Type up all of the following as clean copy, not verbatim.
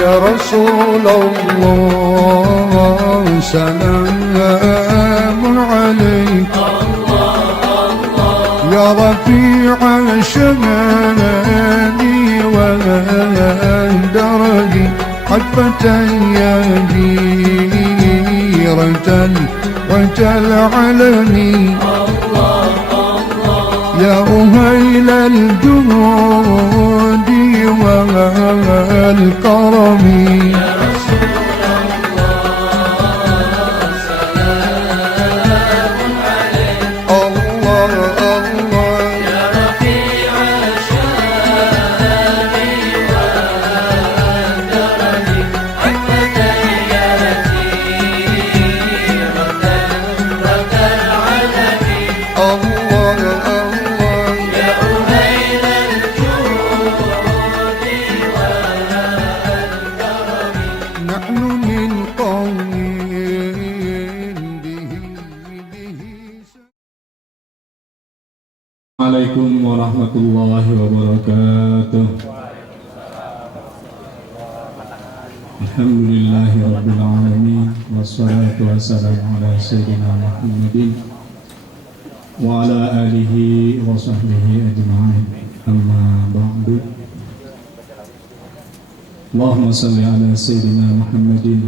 يا رسول الله سلام عليك يا رفيع الشمال والدرج حفة يا جيرة وجلعلني يا أهيل الجود والكرم يا رسول الله سلام عليك الله الله يا رفيع الشان والدرج حفة يا جيرة وكالعلم الله الله يا أهيل الجود والكرم نحن من قوم به Assalamualaikum warahmatullahi wabarakatuh. Alhamdulillahi rabbil alamin wassalatu wassalamu ala sayyidina Muhammadin wa ala alihi wa sahbihi ajma'in. Amma ba'du. Allahumma salli ala sayyidina Muhammadin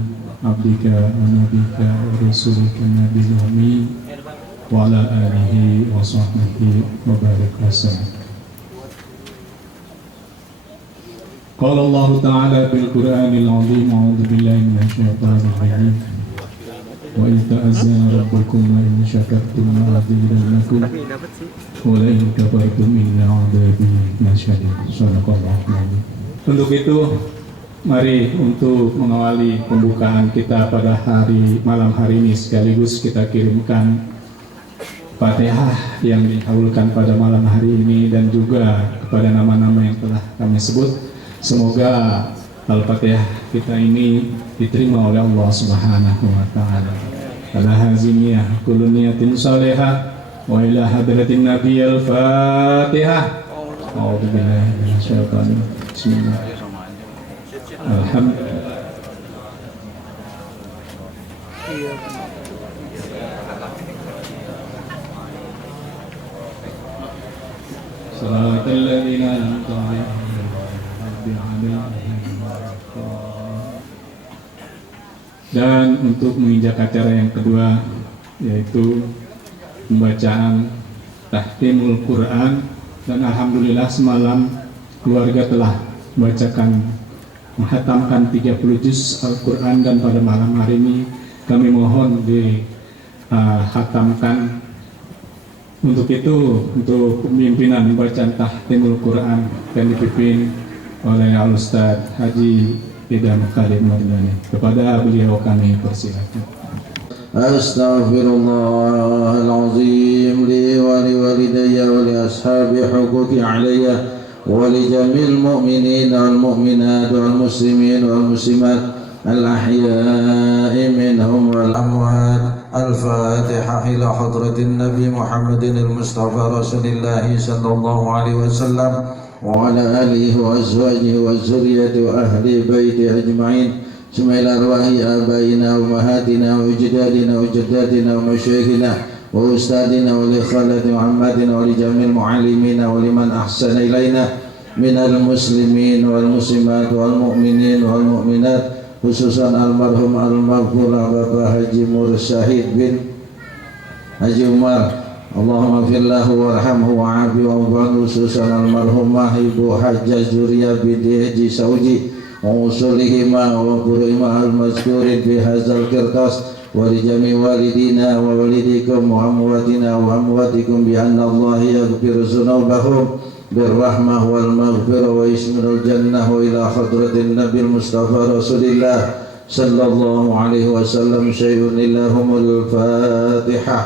abdika wa nabika wa rasulika nabiyil ummi wa ala alihi wa sahbihi wa barik wasallam. Qala Allah Ta'ala bil Qur'anil 'azim a'udzu billahi minasy syaithanir rajim. Wa in ta'azzana rabbukum la in syakartum la azidannakum wa la in kafartum inna 'adzabi lasyadid. Shadaqallahu alazim. Untuk itu mari untuk mengawali pembukaan kita pada malam hari ini sekaligus kita kirimkan Fatihah yang dihawalkan pada malam hari ini dan juga kepada nama-nama yang telah kami sebut. Semoga Al-Fatihah kita ini diterima oleh Allah Subhanahu wa taala. Ala hazimiyah kullu niyatin salihah wa ila hadratin nabiyil Fatihah. A'udzu billahi minasyaitonir rajim. Bismillahirrahmanirrahim. Alhamdulillah. Shiratal ladzina an'amta 'alaihim ghairil maghdubi 'alaihim. Dan untuk menginjak acara yang kedua yaitu pembacaan tahtimul Quran, dan alhamdulillah semalam keluarga telah menghatamkan 30 juz Al-Quran, dan pada malam hari ini kami mohon dihatamkan. Untuk itu, untuk pemimpinan bacaan tahtimul Quran yang dipimpin oleh Al-Ustaz Haji Idham Khalid Mardani. Kepada beliau kami persilakan. Astaghfirullahalazim li wa li walidayya wa li ashabi huquqi alayya wa li jamil mu'minin wal mu'minat wal muslimin wal muslimat الأحياء منهم والأموات. الفاتحة إلى حضرة النبي محمد المصطفى رسول الله صلى الله عليه وسلم وعلى آله وأزواجه والذرية وأهل بيته أجمعين. ثم إلى أرواح آبائنا وأمهاتنا وأجدادنا وجداتنا ومشايخنا وأستاذنا ولخالة وعماتنا ولجميع المعلمين ولمن أحسن إلينا من المسلمين والمسلمات والمؤمنين والمؤمنات، khususan almarhum al-maghfur Bapak Haji Mursyahid bin Haji Umar. Allahumma firlahu warhamhu wa'afi wa'afi, khususan almarhumah Ibu Hajjah Zuriyah binti Haji Sauji wa usulihima wa furu'ima al-mazkurin fi hazal kirtas wa li jami walidina wa walidikum wa amwatina wa amwatikum bi anna Allah yaghfiru dzunubahum بالرحمة والمغفرة ويشمل الجنة وإلى حضرة النبي المصطفى رسول الله صلى الله عليه وسلم شيء لهم الفاتحة.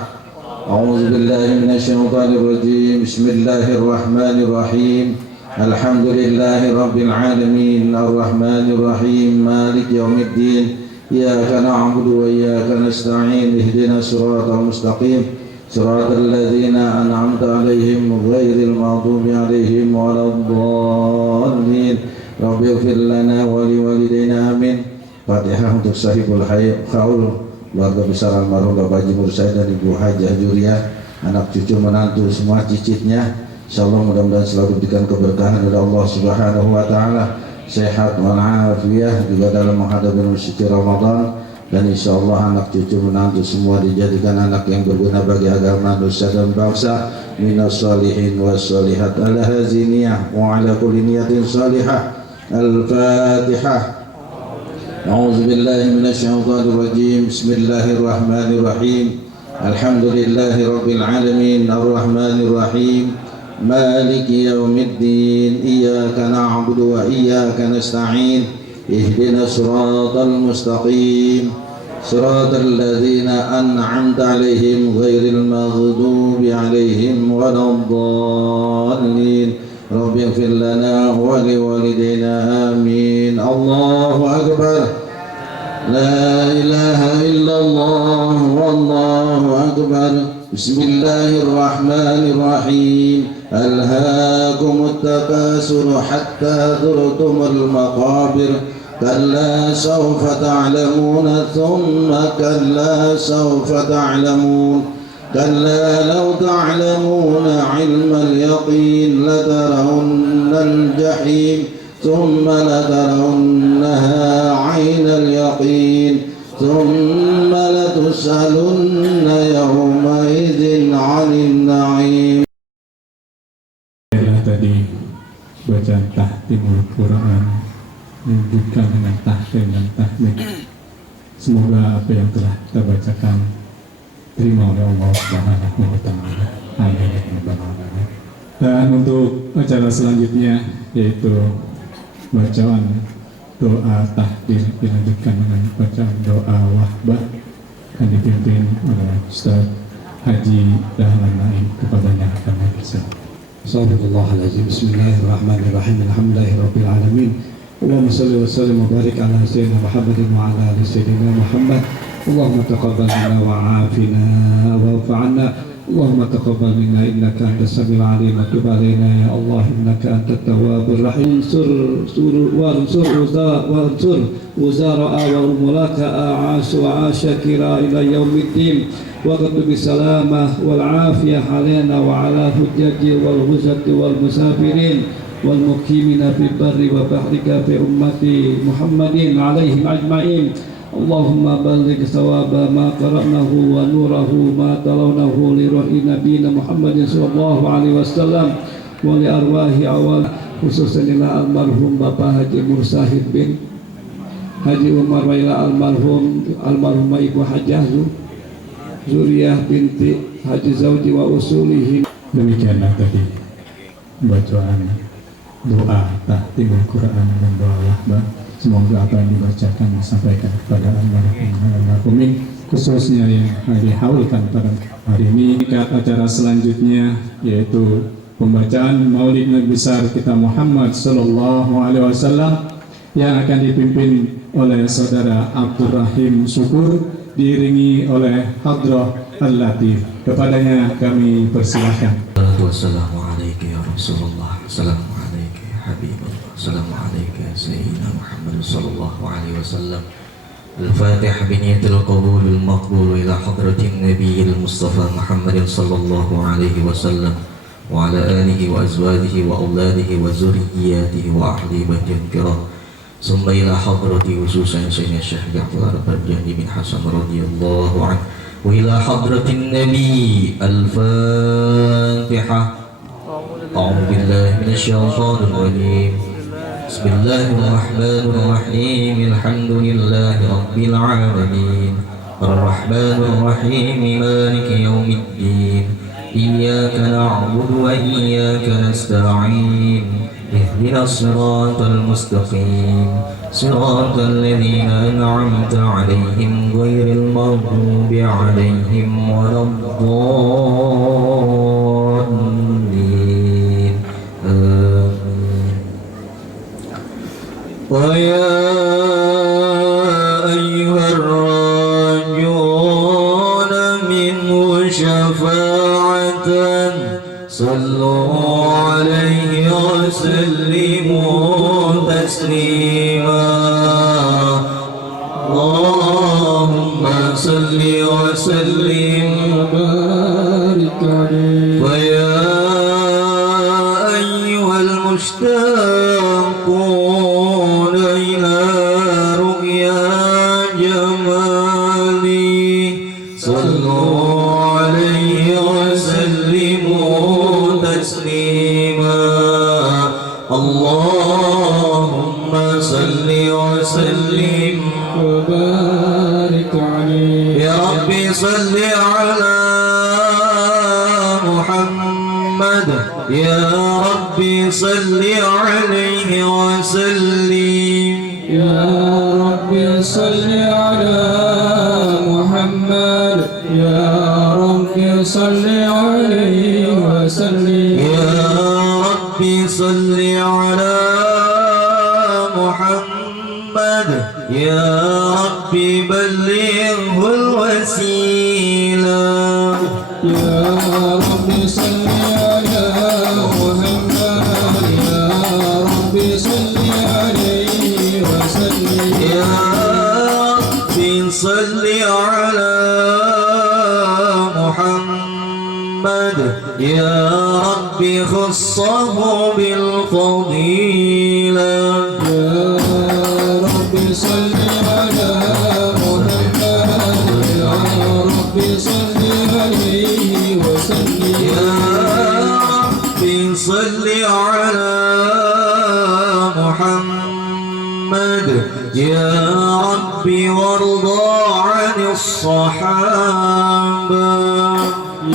أعوذ بالله من الشيطان الرجيم. بسم الله الرحمن الرحيم. الحمد لله رب العالمين الرحمن الرحيم مالك يوم الدين إياك نعبد وإياك نستعين اهدنا الصراط المستقيم صراط الذين أنعمت عليهم غير المغضوب عليهم ولا الضالين. رب اغفر لنا ولوالدينا Fatihah untuk sahibul haul, keluarga besar almarhum Bapak Haji Mursaid dan Ibu Hajah Juriah, anak cucu menantu semua cicitnya. Insyaallah mudah-mudahan selalu diberikan keberkahan dari Allah Subhanahu wa taala, sehat walafiat juga dalam menghadapi suci Ramadan, dan insyaallah anak cucu menantu semua dijadikan anak yang berguna bagi agama, nusa dan bangsa, minas shalihin was shalihat ala haziniyah wa ala kulli niyatin salihah. Al-Fatihah. أعوذ بالله من الشيطان الرجيم بسم الله الرحمن الرحيم الحمد لله رب العالمين الرحمن الرحيم مالك يوم الدين إياك نعبد وإياك نستعين اهدنا الصراط المستقيم صراط الذين أنعمت عليهم غير المغضوب عليهم ولا الضالين رب اغفر لنا ولوالدينا آمين. الله أكبر لا إله إلا الله والله أكبر. بسم الله الرحمن الرحيم ألهاكم التكاثر حتى زرتم المقابر كلا سوف تعلمون ثم كلا سوف تعلمون كلا لو تعلمون علم اليقين لترون الجحيم ثم لترونها عين اليقين ثم لتسألن يومئذ عن النعيم. Tadi bacaan tahtimul Quran menunjukkan dengan tahtim dan tahmid. Semoga apa yang telah kita bacakan terima oleh Allah Subhanahu wa taala. Amin ya rabbal alamin. Dan untuk acara selanjutnya yaitu bacaan doa tahdir dilanjutkan dengan bacaan doa wahbah yang dipimpin oleh Ustaz Haji Dahlan Naim, kepadanya kami berserah. Astagfirullahaladzim. Bismillahirrahmanirrahim. Alhamdulillahirabbil alamin. Allahumma shalli wa sallim wa barik ala sayyidina Muhammadin wa ala ali sayyidina Muhammad. Allahumma taqabbal minna wa afina wa'fu 'anna. Allahumma taqabbal minna innaka antas samiul 'alim wa tub 'alaina ya Allah innaka antat tawwabur rahim. Wansur wuzara'a wa mulaka a'asu wa asyakira ila yaumiddin wa qad bisalamah wal 'afiyah 'alaina wa 'ala hujjaji wal ghuzati wal musafirin wal muqimina fi barri wa bahrika fi ummati Muhammadin alaihim ajma'in. Allahumma balligh thawaba ma qara'nahu wa nurahu ma talawnahu li ruhi nabiyina Muhammadin sallallahu alaihi wasallam wa li arwahi awal, khususan ila almarhum Bapak Haji Mursaid bin Haji Umar wa ila almarhumah Ibu Hajah Zuriyah binti Haji Zawji wa usulihi. Demikianlah tadi bacaan doa tahtimul Quran dan doa wahbah. Semoga apa yang dibacakan disampaikan kepada almarhumin, khususnya yang dihaulkan pada hari ini. Ke acara selanjutnya yaitu pembacaan Maulid Nabi besar kita Muhammad sallallahu alaihi wasallam yang akan dipimpin oleh saudara Abdul Rahim Syukur diiringi oleh Hadrah Al-Latif. Kepadanya kami persilahkan. Wassalamualaikum ya Rasulullah, assalamualaikum ya Habibullah, assalamualaikum ya Sayyidina Muhammad sallallahu alaihi wasallam. Al-Fatihah biniyatil qabulil maqbul ila hadratin nabiyil Mustafa Muhammadin sallallahu alaihi wasallam wa ala alihi wa azwajihi wa auladihi wa zurriyyatihi wa ahli baitihi kiram. Summa ila hadrati khususan Sayyidina Syekh Ja'far Al-Barjani bin Hasan radhiyallahu anhu wa ila hadratin nabi. Al-Fatihah. A'udzu billahi minasy syaithanir rajim. Bismillahirrahmanirrahim. Alhamdulillahi rabbil alamin. Ar-Rahmanir Rahim. Maliki yaumiddin. Iyyaka na'budu wa iyyaka nasta'in. Ihdinas siratal mustaqim. Siratal ladzina an'amta 'alaihim ghairil maghdubi 'alaihim waladdallin. Wa ya ayyuhar rajuna minhu syafa'atan sallu alaihi wa sallimu taslima. صل وسلم وبارك عليه. فيا أيها المشتاقون إلى رؤيا جمالي صلوا عليه وسلموا تسليما. اللهم صل وسلم وبارك عليه. يا ربي صل على محمد، يا ربي صل عليه وسلم. يا ربي صل على محمد، يا ربي صل عليه وسلم. يا ربي صل على محمد، يا ربي بلغه الوسيلة. يا ربي صل على محمد، يا ربي صل عليه وسلم. يا ربي صل على محمد، يا ربي خصه بالفضيلة. يا ربي صل على محمد، يا ربي صل عليه وسلم. يا ربي صل على محمد، يا ربي وارضى عن الصحابة.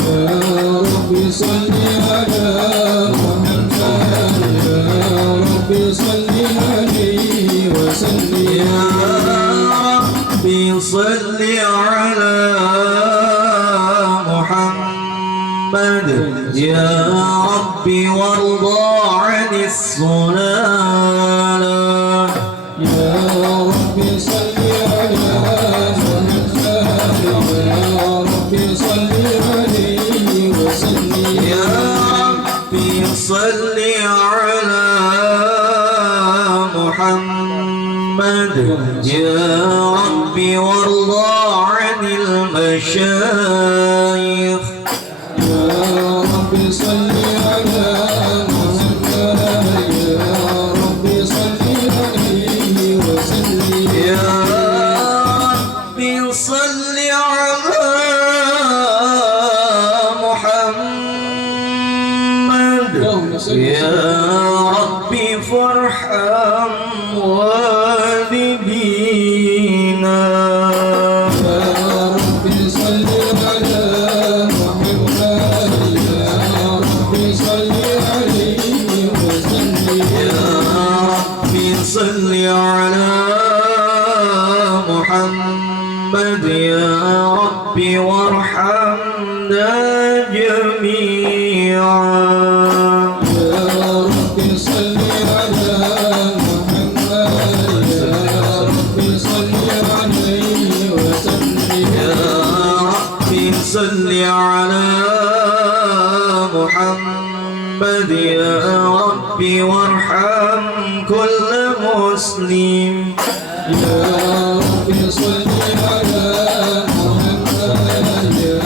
يا ربي صل على محمد، يا ربي صل عليه وسلم. يا ربي صل على محمد، يا ربي وارضى عن الصلاة. يا ربي صل على محمد، يا ربي صل عليه وسلم. يا ربي صل على محمد، يا ربي وارضى عن المشايخ. يا ربي صل على محمد، يا ربي صل عليه وسلم. يا ربي صل على محمد، يا ربي فارحم والدينا. يا ربي صل على محمد، يا ربي صل عليه وسلم. يا ربي صل على محمد، يا ربي وارحمنا جميعا. يا ربي صل على محمد، يا ربي صل عليه وسلم. يا ربي صل على محمد، يا ربي وارحم كل مسلم. يا ربي صل على محمد، يا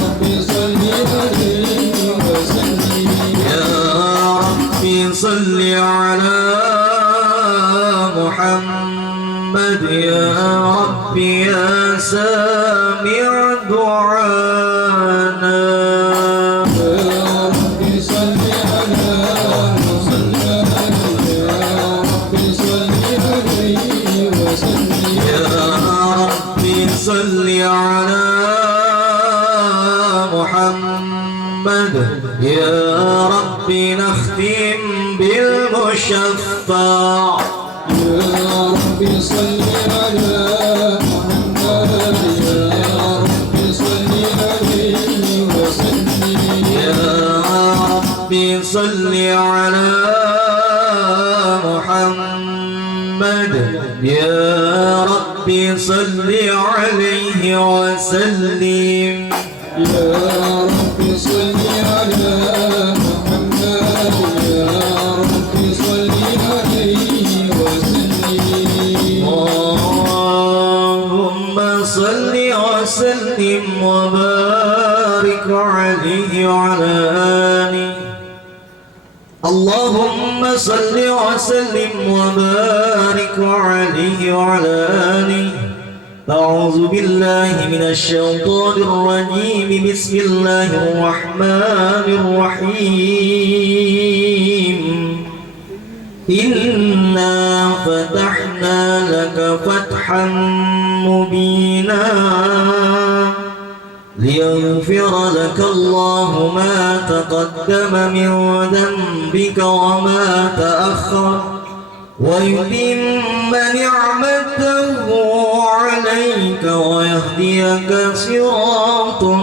ربي صل عليه وسلم. يا ربي صل على محمد، يا ربي يا سامع دعانا. يا ربي صل على محمد، يا ربي صل عليه وسلم. يا ربي صل على محمد، يا ربي نختم بالمشفع. يا ربي صل على محمد، يا ربي صل عليه وسلم. يا ربي صل على محمد، يا ربي صل عليه وسلم. يا ربي صل على محمد، يا ربي صل عليه وسلم. اللهم صل وسلم وسلم وبارك عليه وعلى آله. اللهم صل وسلم وبارك عليه وعلى آله. أعوذ بالله من الشيطان الرجيم. بسم الله الرحمن الرحيم. إنا فتحنا لك فتحا مبينا ليغفر لك الله ما تقدم من ذنبك وما تأخر ويتم نعمته عليك ويهديك صراطا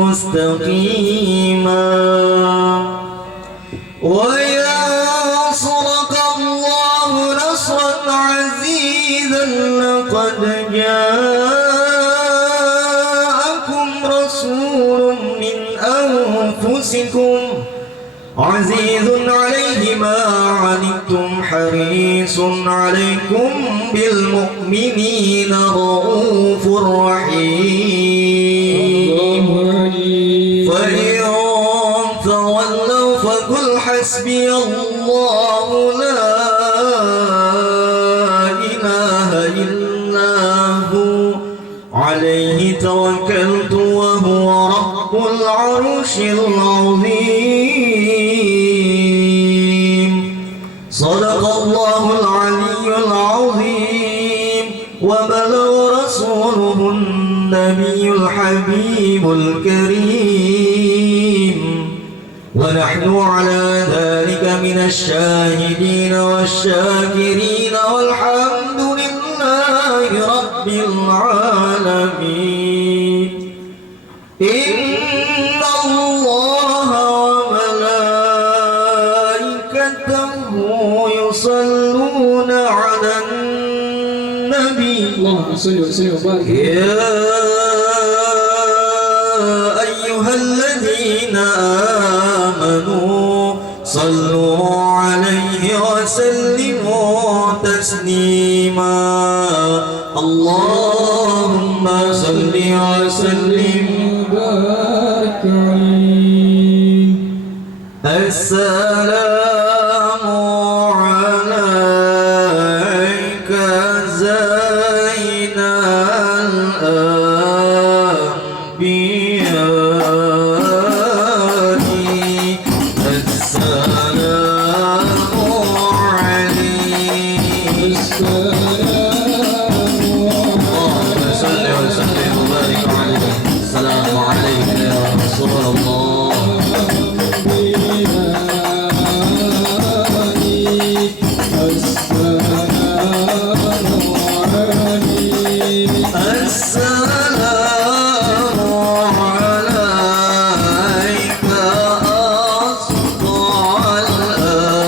مستقيما وينصرك الله نصرا عزيزا. لقد جاءكم رسول من أنفسكم عزيز عليه ما عنتم حريص عليكم بالمؤمنين رؤوف رحيم. فإن تولوا فقل حسبي الله لا إله إلا هو عليه توكلت وهو رب العرش العظيم. صدق الله العلي العظيم وبلغ رسوله النبي الحبيب الكريم. ونحن على ذلك من الشاهدين والشاكرين والحمد لله رب العالمين. إن الله وملائكته يصلون على النبي. اللهم صل وسلم وبارك. يا أيها الذين آمنوا صلوا عليه وسلموا تسليما. اللهم صل وسلم وبارك عليه. السلام عليك زين الأنبياء. السلام عليك. اللهم صل وسلم وبارك عليه. السلام عليك يا رسول الله. السلام عليك أصدق الأنبياء.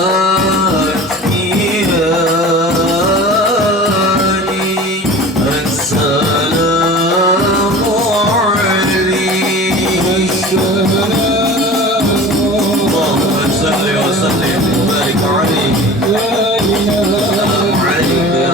السلام عليك. اللهم صل وسلم وبارك عليه. السلام عليك يا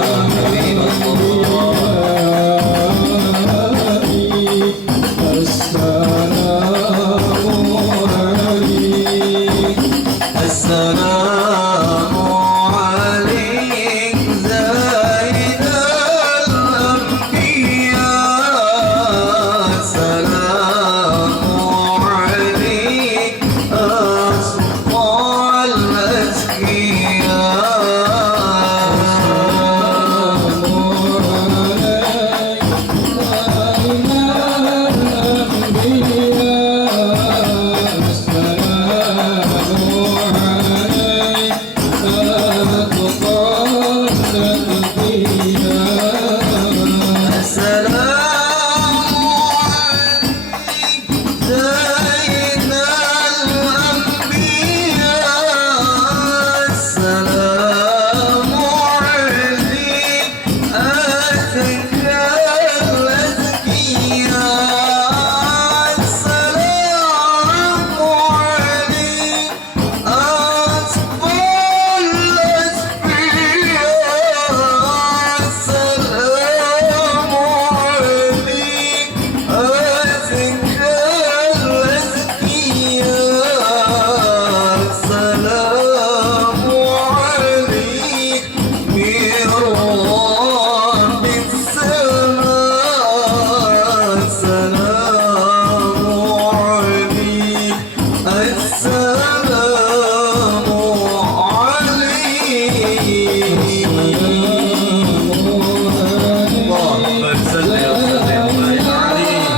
اللهم صل وسلم وبارك عليه.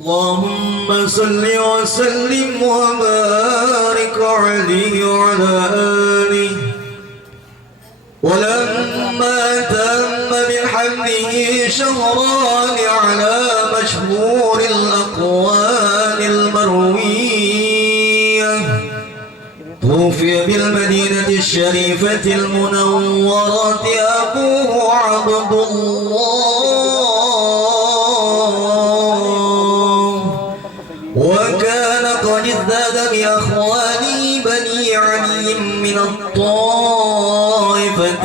اللهم صل وسلم وبارك عليه وعلى آله. ولما تم من حمله شهران على مشهور الأقوال المروية توفي بالمدينة الشريفة المنورة أبوه عبد الله، وكان قد ازداد بأخوانه بني علي من الطائفة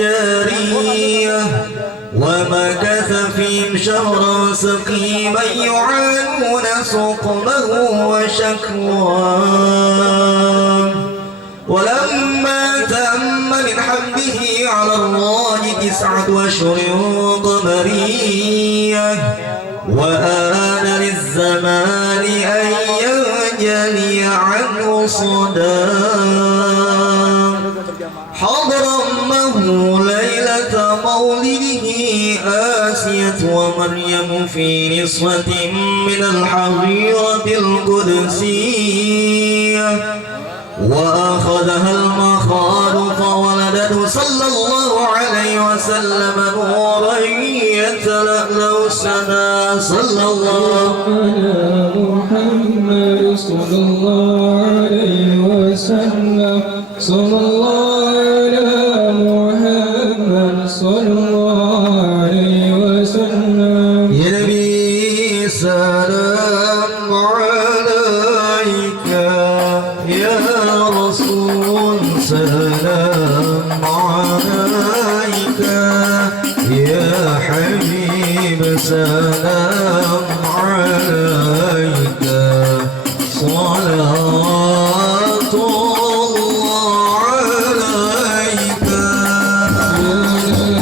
النجارية، ومكث فيهم شهرا سقيما يعانون سقمه وشكواه. ولما تم من حمله على الله 9 أشهر قمرية وآن للزمان أن ينجلي عنه صداه، حضر أمه ليلة مولده آسية ومريم في نصفة من الحظيرة القدسية، وأخذها المخاض فولدته صلى الله عليه وسلم نورا يتلألأ سنا صلى الله على محمد صلى الله عليه وسلم. صلى الله على محمد صلى الله عليه وسلم. يا نبي سلام عليك، يا رسول سلام عليك، يا حبيب سلام عليك، صلوات الله عليك يا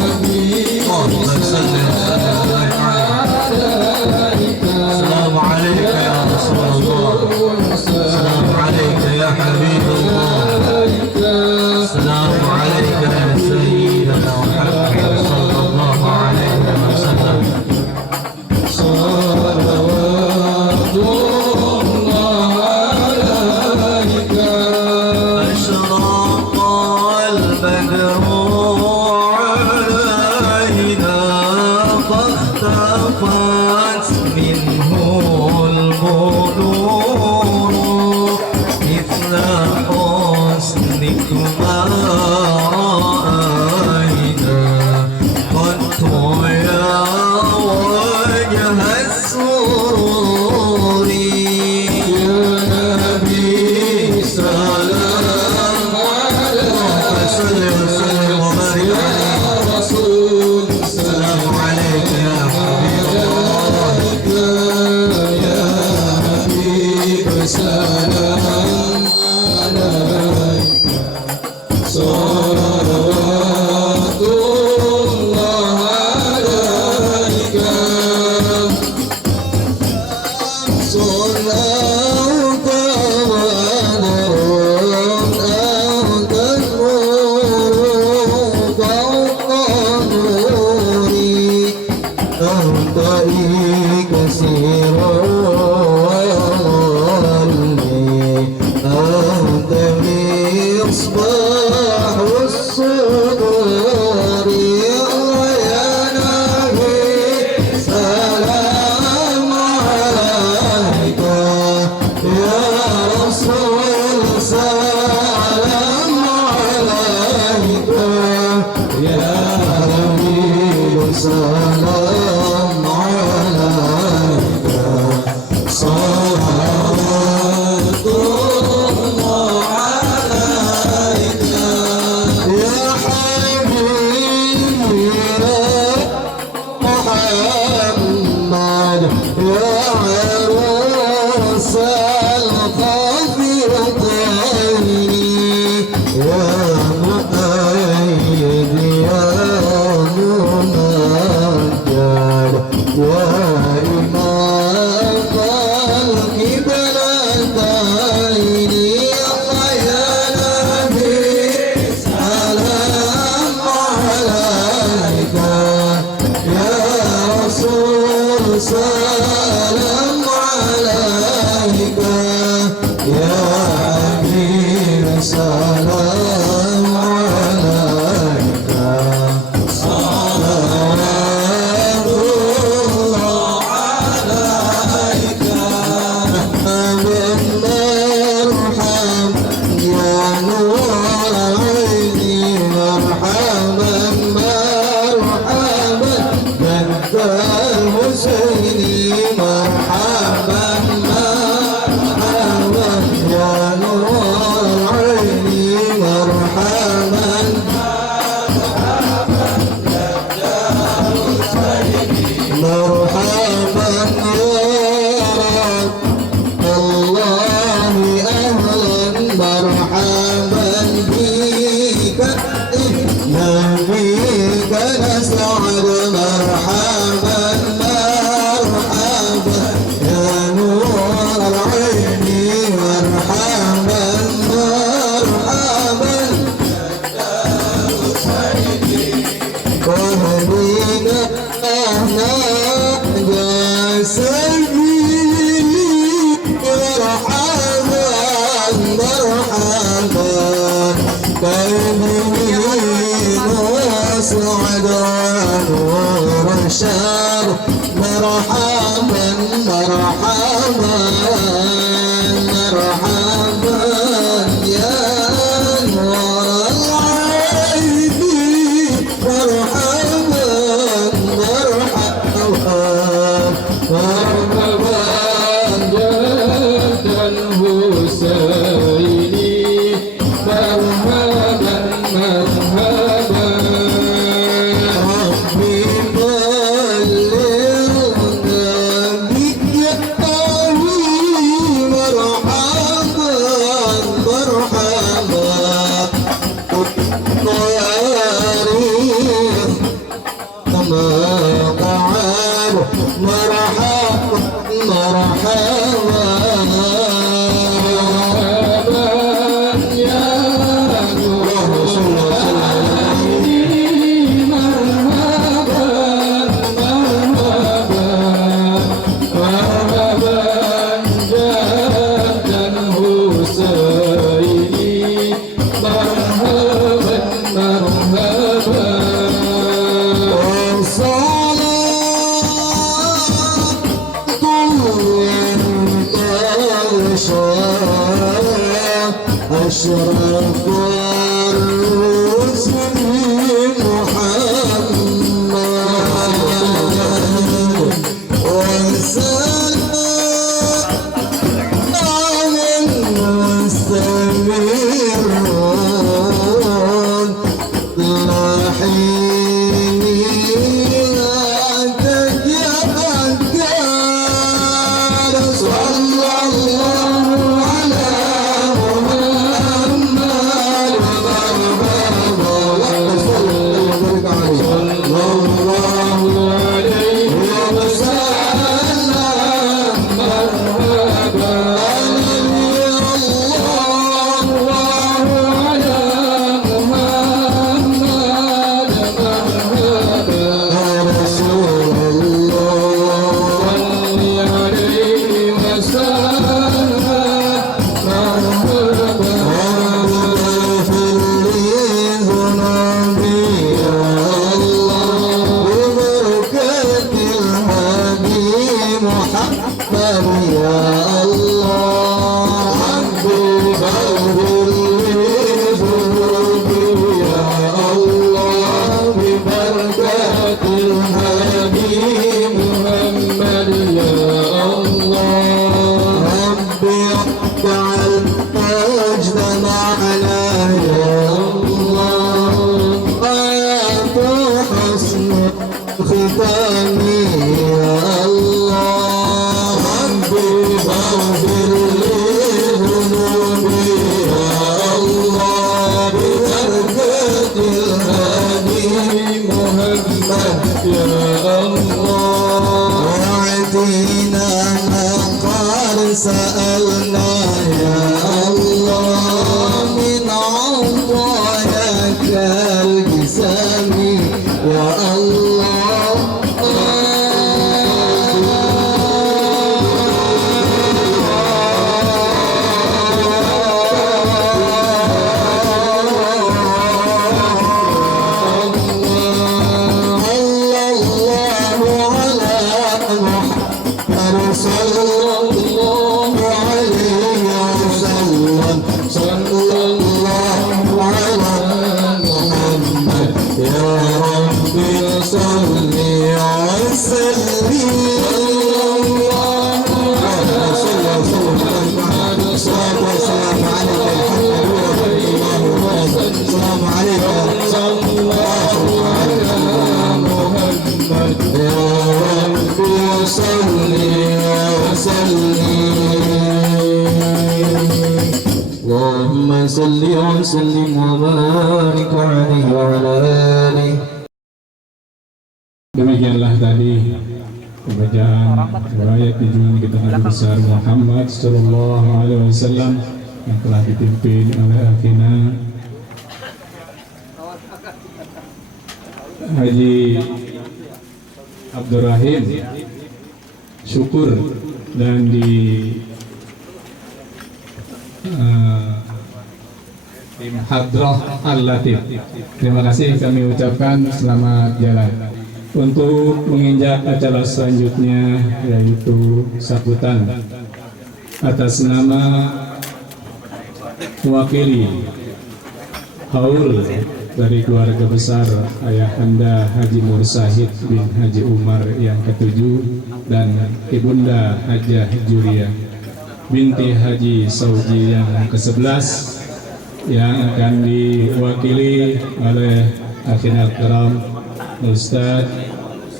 نبي. اللهم صل وسلم عليك. السلام عليك يا رسول الله، السلام عليك يا حبيب الله، السلام عليك يا سيدنا محمد صلى الله عليه وسلم. صلوات الله عليك. أشرق البدر علينا فاختفت منه البدور مثل حسنكما رأينا قط يا وجه السرور. يا نبي سلام عليك، صل وسلم وبارك عليه يا رسول. السلام عليك يا حبيب الله، يا حبيب سلام عليك. صلوات الله عليك. صلوات أنت النور فوق نوري، أنت كثير أنت مصباح الصدور. يا نبي سلام عليك، يا رسول سلام عليك، يا حبيب سلام عليك. صلوات الله عليك يا حبيبي محمد، يا عروس الخفيقين، يا مؤيد يا منى سلام عليك يا أمير سلام عليك صلوات الله عليك مرحبا يا نور عيني مرحبا مرحبا بنت الحسين مرحبا مرحبا يا نور عيني مرحبا مرحبا يا رب الله أهلا مرحبا بك نبيك نسعد مرحبا مرحبا يا نور العين مرحبا مرحبا وهدينا أهلا يا سيدي مرحبا مرحبا كيدين وسعدان ورشاد مرحبا مرحبا مرحبا يا نور العين مرحبا مرحبا مرحبا جد الحسيني مرحبا مرحبا ربي بلغنا بك يا مرحبا مرحبا الطيارين كما قعد مرحبا مرحبا يا نور العين مرحبا مرحبا مرحبا جد الحسيني مرحبا مرحبا أشرف الرسل محمد وسلام المستمرون لحين أتت يتذكر صلى الله على محمد صلى الله عليه وسلم مرحبا الله على محمد مرحبا يا رسول الله صل عليه وسلم مرحبا واغفر لي ذنوبي يا الله ببركة الهادي محمد يا الله ربي اغفر لي ذنوبي يا الله ببركة الهادي محمد يا الله ربي اجعل مجد معنا يا الله آيات حسن ختامي يا الله ربي اغفر لي ذنوبي يا الله ببركة الهادي محمد يا الله واعطينا ما قد سألنا يا الله من عطاياك الجسام يا الله اللهم صل وسلم وبارك عليه وعلى آله. Demikianlah tadi pembacaan riwayat junjungan kita Nabi besar Muhammad sallallahu alaihi wasallam yang telah dipimpin oleh Akhina Haji Abdurrahim Syukur dan di tim Hadrah Al-Latif. Terima kasih kami ucapkan selamat jalan. Untuk menginjak acara selanjutnya yaitu sambutan atas nama mewakili haul dari keluarga besar Ayahanda Haji Mursahid bin Haji Umar yang ke-7 dan Ibunda Hajah Juriyah binti Haji Sauji yang ke-11 yang akan diwakili oleh Akhina Karam Ustadz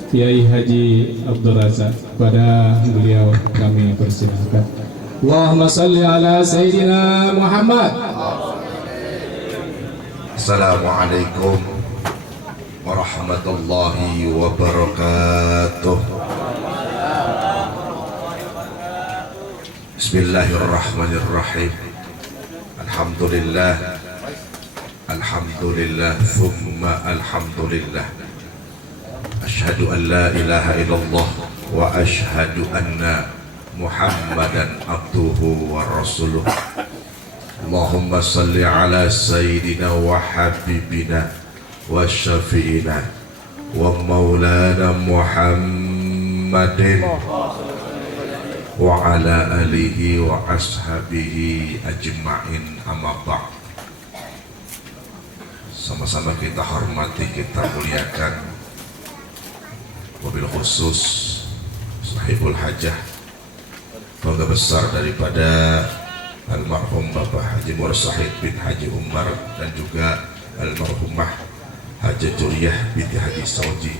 Kiai Haji Abdul Razak. Pada beliau kami persilakan. Allahumma salli ala Sayyidina Muhammad. Assalamualaikum warahmatullahi wabarakatuh. Bismillahirrahmanirrahim. Alhamdulillah, alhamdulillah, thumma alhamdulillah. Ashhadu an la ilaha illallah wa ashhadu anna Muhammadan abduhu wa rasuluh. Allahumma salli ala sayyidina wa habibina wa syafi'ina wa maulana Muhammadin wa ala alihi wa ashabihi ajma'in, amma ba'd. Sama-sama kita hormati, kita muliakan, wabil khusus sahibul hajah, keluarga besar daripada almarhum Bapak Haji Mursahid bin Haji Umar dan juga almarhumah Hajah Juriyah binti Haji Sauji,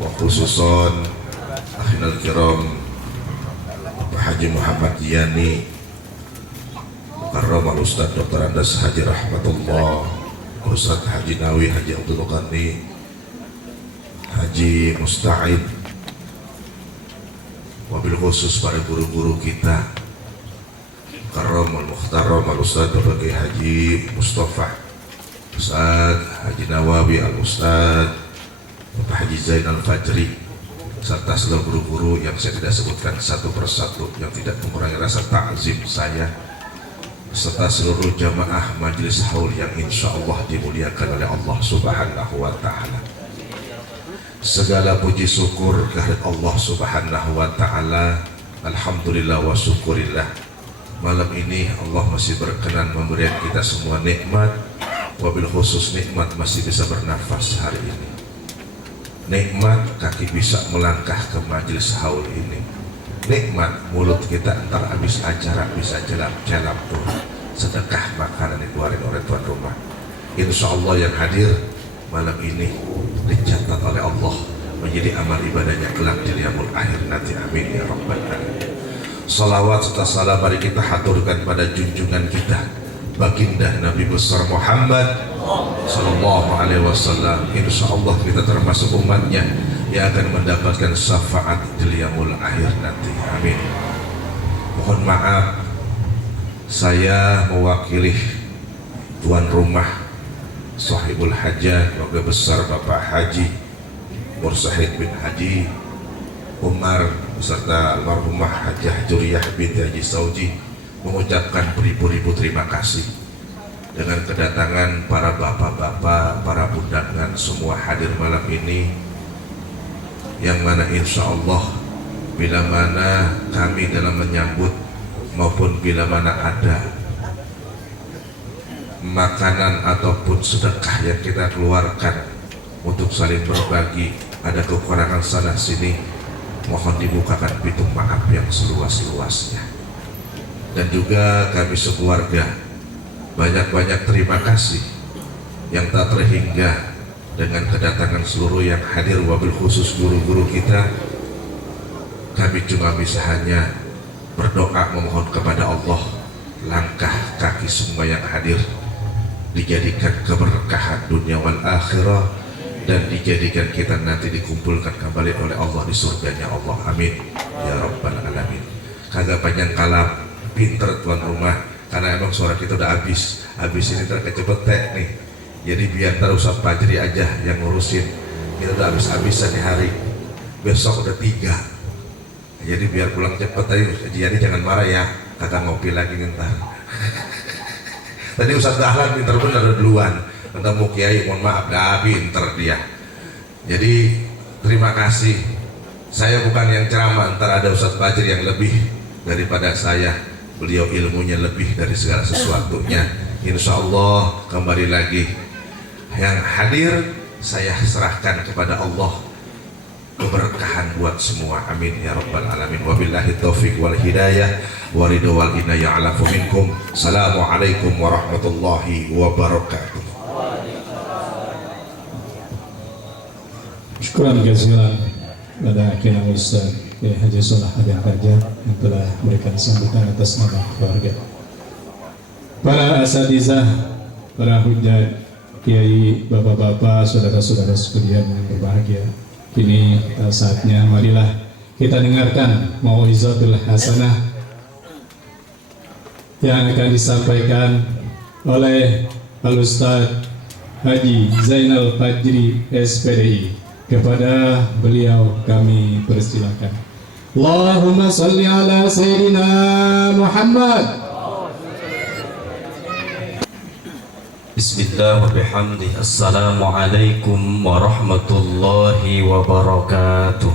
wa khususon akhinal kiram Bapak Haji Muhammad Yani Mukarram Al-Ustadz Dr. Andas Haji Rahmatullah, Ustadz Haji Nawi Haji Abdul Ghani, Haji Musta'id, wabil khusus para guru-guru kita Mukarram Al-Mukhtaram Al-Ustadz Bapak Haji Mustafa, Ustadz Haji Nawawi Al-Ustadz Bapak Haji Zain Al-Fajri, serta seluruh guru-guru yang saya tidak sebutkan satu persatu, yang tidak mengurangi rasa ta'zim saya, serta seluruh jamaah majelis haul yang insya Allah dimuliakan oleh Allah Subhanahu wa Ta'ala. Segala puji syukur kehadirat Allah Subhanahu wa Ta'ala. Alhamdulillah wa syukurillah, malam ini Allah masih berkenan memberikan kita semua nikmat, wabil khusus nikmat masih bisa bernafas hari ini, nikmat kaki bisa melangkah ke majelis haul ini, nikmat mulut kita entar habis acara bisa jelap-jelap tuh sedekah makanan dikeluarin oleh tuan rumah. Insya Allah yang hadir malam ini dicatat oleh Allah menjadi amal ibadahnya kelak di yaumul akhir nanti, amin ya rabbal alamin. Salawat serta salam mari kita haturkan pada junjungan kita baginda Nabi besar Muhammad sallallahu alaihi wasallam. Insya Allah kita termasuk umatnya yang akan mendapatkan syafaat di yaumul akhir nanti, amin. Mohon maaf, saya mewakili tuan rumah sahibul hajah keluarga besar Bapak Haji Mursahid bin Haji Umar beserta almarhumah Hajah Juriyah binti Haji Sauji mengucapkan beribu-ribu terima kasih dengan kedatangan para bapak-bapak, para undangan semua hadir malam ini, yang mana insya Allah bila mana kami dalam menyambut maupun bila mana ada makanan ataupun sedekah yang kita keluarkan untuk saling berbagi ada kekurangan sana sini, mohon dibukakan pintu maaf yang seluas-luasnya. Dan juga kami sekeluarga banyak-banyak terima kasih yang tak terhingga dengan kedatangan seluruh yang hadir, wabil khusus guru-guru kita. Kami cuma bisa hanya berdoa memohon kepada Allah, langkah kaki semua yang hadir dijadikan keberkahan dunia wal akhirah, dan dijadikan kita nanti dikumpulkan kembali oleh Allah di surganya Allah. Amin ya rabbal alamin. Kagak panjang kalam, pinter tuan rumah, karena emang suara kita udah habis ini terkecepetek nih. Jadi biar ntar Ustaz Fajri aja yang ngurusin, kita udah habis-habisan nih hari, besok udah 3. Jadi biar pulang cepet tadi, jadi jangan marah ya, kagak ngopi lagi ntar. Tadi Ustaz Dahlan pinter bener duluan, ketemu Kiai, mohon maaf dah pinter dia. Jadi terima kasih. Saya bukan yang ceramah, ntar ada Ustaz Fajri yang lebih daripada saya, beliau ilmunya lebih dari segala sesuatunya. Insya Allah kembali lagi yang hadir saya serahkan kepada Allah, keberkahan buat semua. Amin ya rabbal alamin. Wabillahi taufiq wal hidayah wa ridho wal inayah ala minkum. Assalamualaikum warahmatullahi wabarakatuh. Syukuran jazilan pada akhirnya Ustaz Haji Salah Hadin Raja yang telah memberikan sambutan atas nama keluarga. Para asatizah, para hujjat, kiai, bapak-bapak, saudara-saudara sekalian yang berbahagia. Kini saatnya marilah kita dengarkan mau'izatul hasanah yang akan disampaikan oleh Al-Ustaz Haji Zainal Fajri SPDI. Kepada beliau kami persilakan. Allahumma salli ala Sayyidina Muhammad. Bismillah wa bihamdih. Assalamualaikum warahmatullahi wabarakatuh.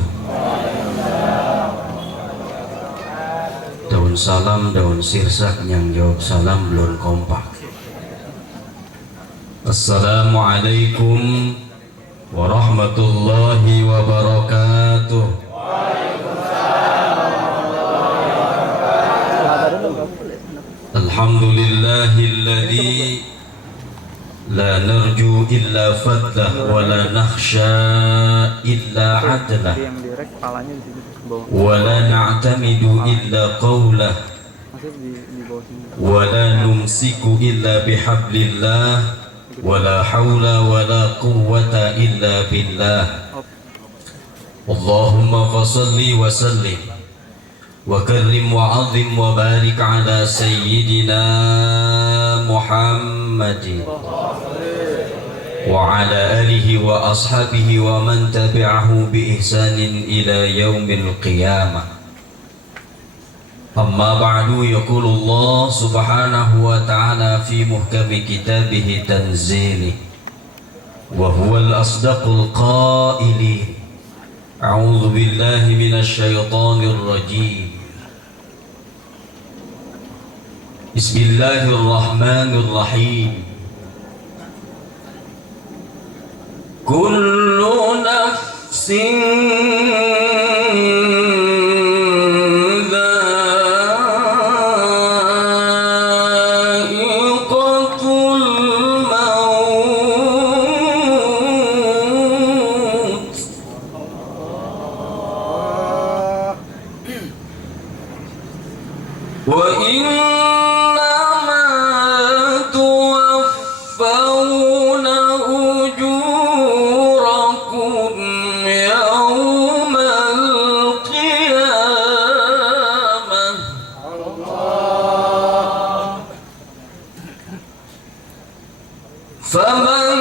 Daun salam, daun sirsak, yang jawab salam belum kompak. Assalamualaikum warahmatullahi wabarakatuh. Alhamdulillahilladzi la narju illa fadlah wa la nakhsha illa adlah wa la na'tamidu illa qawlah wa la numsiku illa bihablillah wa la hawla wa la quwwata illa billah. Allahumma fasalli wa sallim wa karrim wa azim wa barik ala sayyidina Muhammadin wa ala alihi wa ashabihi wa man tabi'ahu bi ihsanin ila yaumil qiyamah. Amma ba'du, yaqulu Allah subhanahu wa ta'ala fi muhkami kitabihi tanzili wa huwal asdaqul qailin. A'udzu billahi minasy syaithanir rajim. Bismillahirrahmanirrahim. Kullu nafsin dha'iqatul maut wa innama tuwaffawna ujurakum yawmal qiyamah. Faman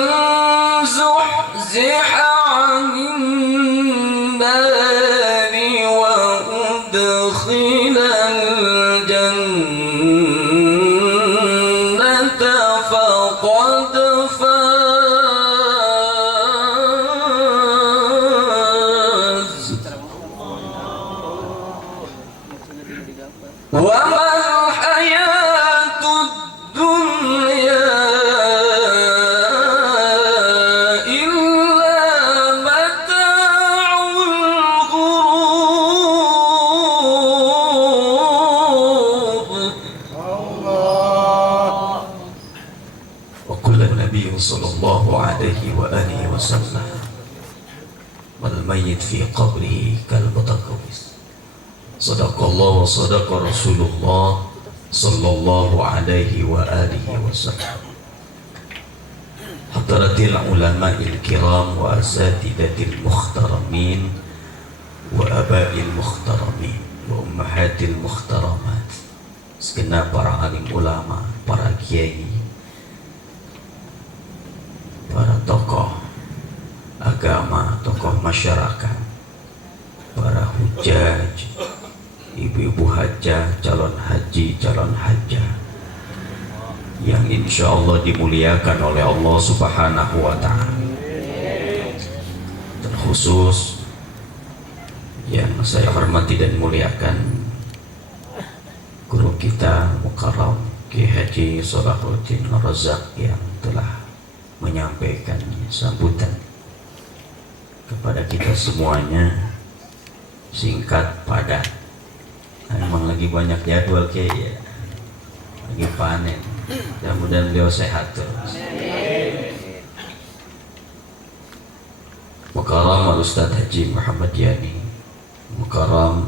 zuhziha 'anil nari wa udkhilal jannata faqad faz. Wa mal hayatud dunya illa mata'ul yabit fi qabrihi kal mutaqawwis. Sadaqallah wa sadaqa Rasulullah sallallahu alaihi wa alihi wasallam. Hadaratil ulama'il kiram wa asatidatil mukhtaramin wa aba'il mukhtaramin wa ummahatil mukhtaramat. Segenap para alim ulama, para kiai, para tokoh agama, tokoh masyarakat, para hujaj, ibu-ibu hajjah, calon haji, calon hajjah yang insya Allah dimuliakan oleh Allah Subhanahu wa Ta'ala. Terkhusus yang saya hormati dan muliakan guru kita Mukarram Kiai Haji Sholahuddin Razak yang telah menyampaikan sambutan kepada kita semuanya, singkat padat. Memang lagi banyak jadwal Kiai ya, lagi panen. Mudah-mudahan beliau sehat terus. Mukarram Al-Ustadz Haji Muhammad Yani, Mukarram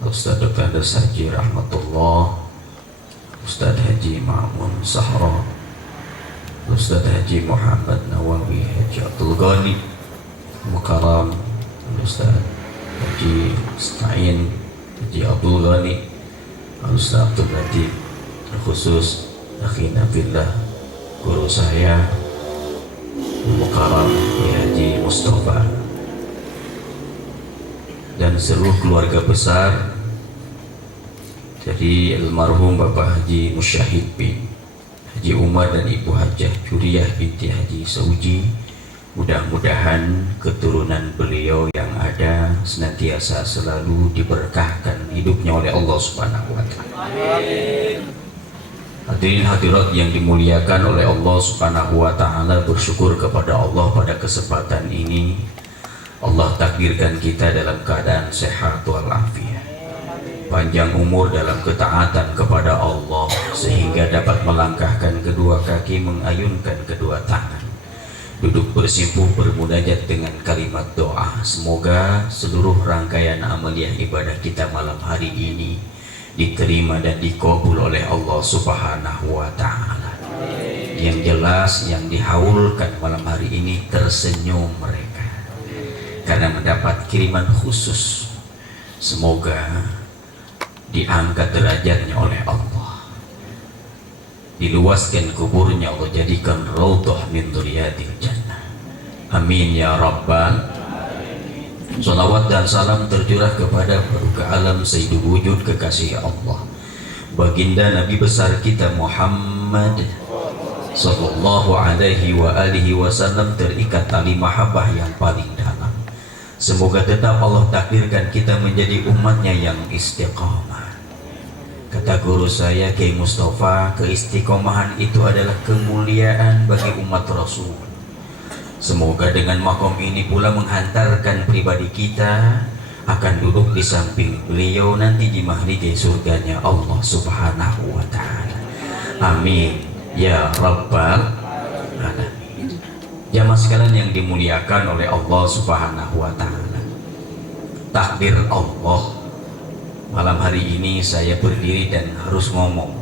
Al-Ustadz Dr. Andes Haji Rahmatullah, Ustadz Haji Ma'mun Sahra, Ustadz Haji Muhammad Nawawi Haji Abdul Ghani, Mukarram Ustadz Haji Stain Haji Abdul Ghani, Ustadz Abdul Latif, terkhusus akhina fillah guru saya Mukarram Haji Mustafa, dan seluruh keluarga besar dari almarhum Bapak Haji Musyahid bin Haji Umar dan Ibu Hajah Juriyah binti Haji Sauji. Mudah-mudahan keturunan beliau yang ada senantiasa selalu diberkahkan hidupnya oleh Allah Subhanahu wa Ta'ala. Hadirin hadirat yang dimuliakan oleh Allah Subhanahu wa Ta'ala, bersyukur kepada Allah pada kesempatan ini Allah takdirkan kita dalam keadaan sehat walafiat, panjang umur dalam ketaatan kepada Allah, sehingga dapat melangkahkan kedua kaki, mengayunkan kedua tangan, duduk bersimpuh bermunajat dengan kalimat doa. Semoga seluruh rangkaian amaliyah ibadah kita malam hari ini diterima dan dikabul oleh Allah Subhanahu wa Ta'ala. Yang jelas yang dihaulkan malam hari ini tersenyum mereka karena mendapat kiriman khusus. Semoga diangkat derajatnya oleh Allah, diluaskan kuburnya Allah, jadikan raudhah min dzurriyyatil jannah. Amin ya rabbal. Salawat dan salam tercurah kepada Baruka Alam Sayyidul Wujud, kekasih Allah, baginda Nabi besar kita Muhammad sallallahu alaihi wa alihi wasallam, terikat tali mahabbah yang paling dalam. Semoga tetap Allah takdirkan kita menjadi umatnya yang istiqamah. Kata guru saya Kiai Mustafa, keistiqomahan itu adalah kemuliaan bagi umat Rasul. Semoga dengan makom ini pula menghantarkan pribadi kita akan duduk di samping beliau nanti di mahligai surganya Allah Subhanahu wa Ta'ala. Amin ya rabbal alamin. Jamaah sekalian yang dimuliakan oleh Allah Subhanahu wa Ta'ala, takdir Allah, malam hari ini saya berdiri dan harus ngomong,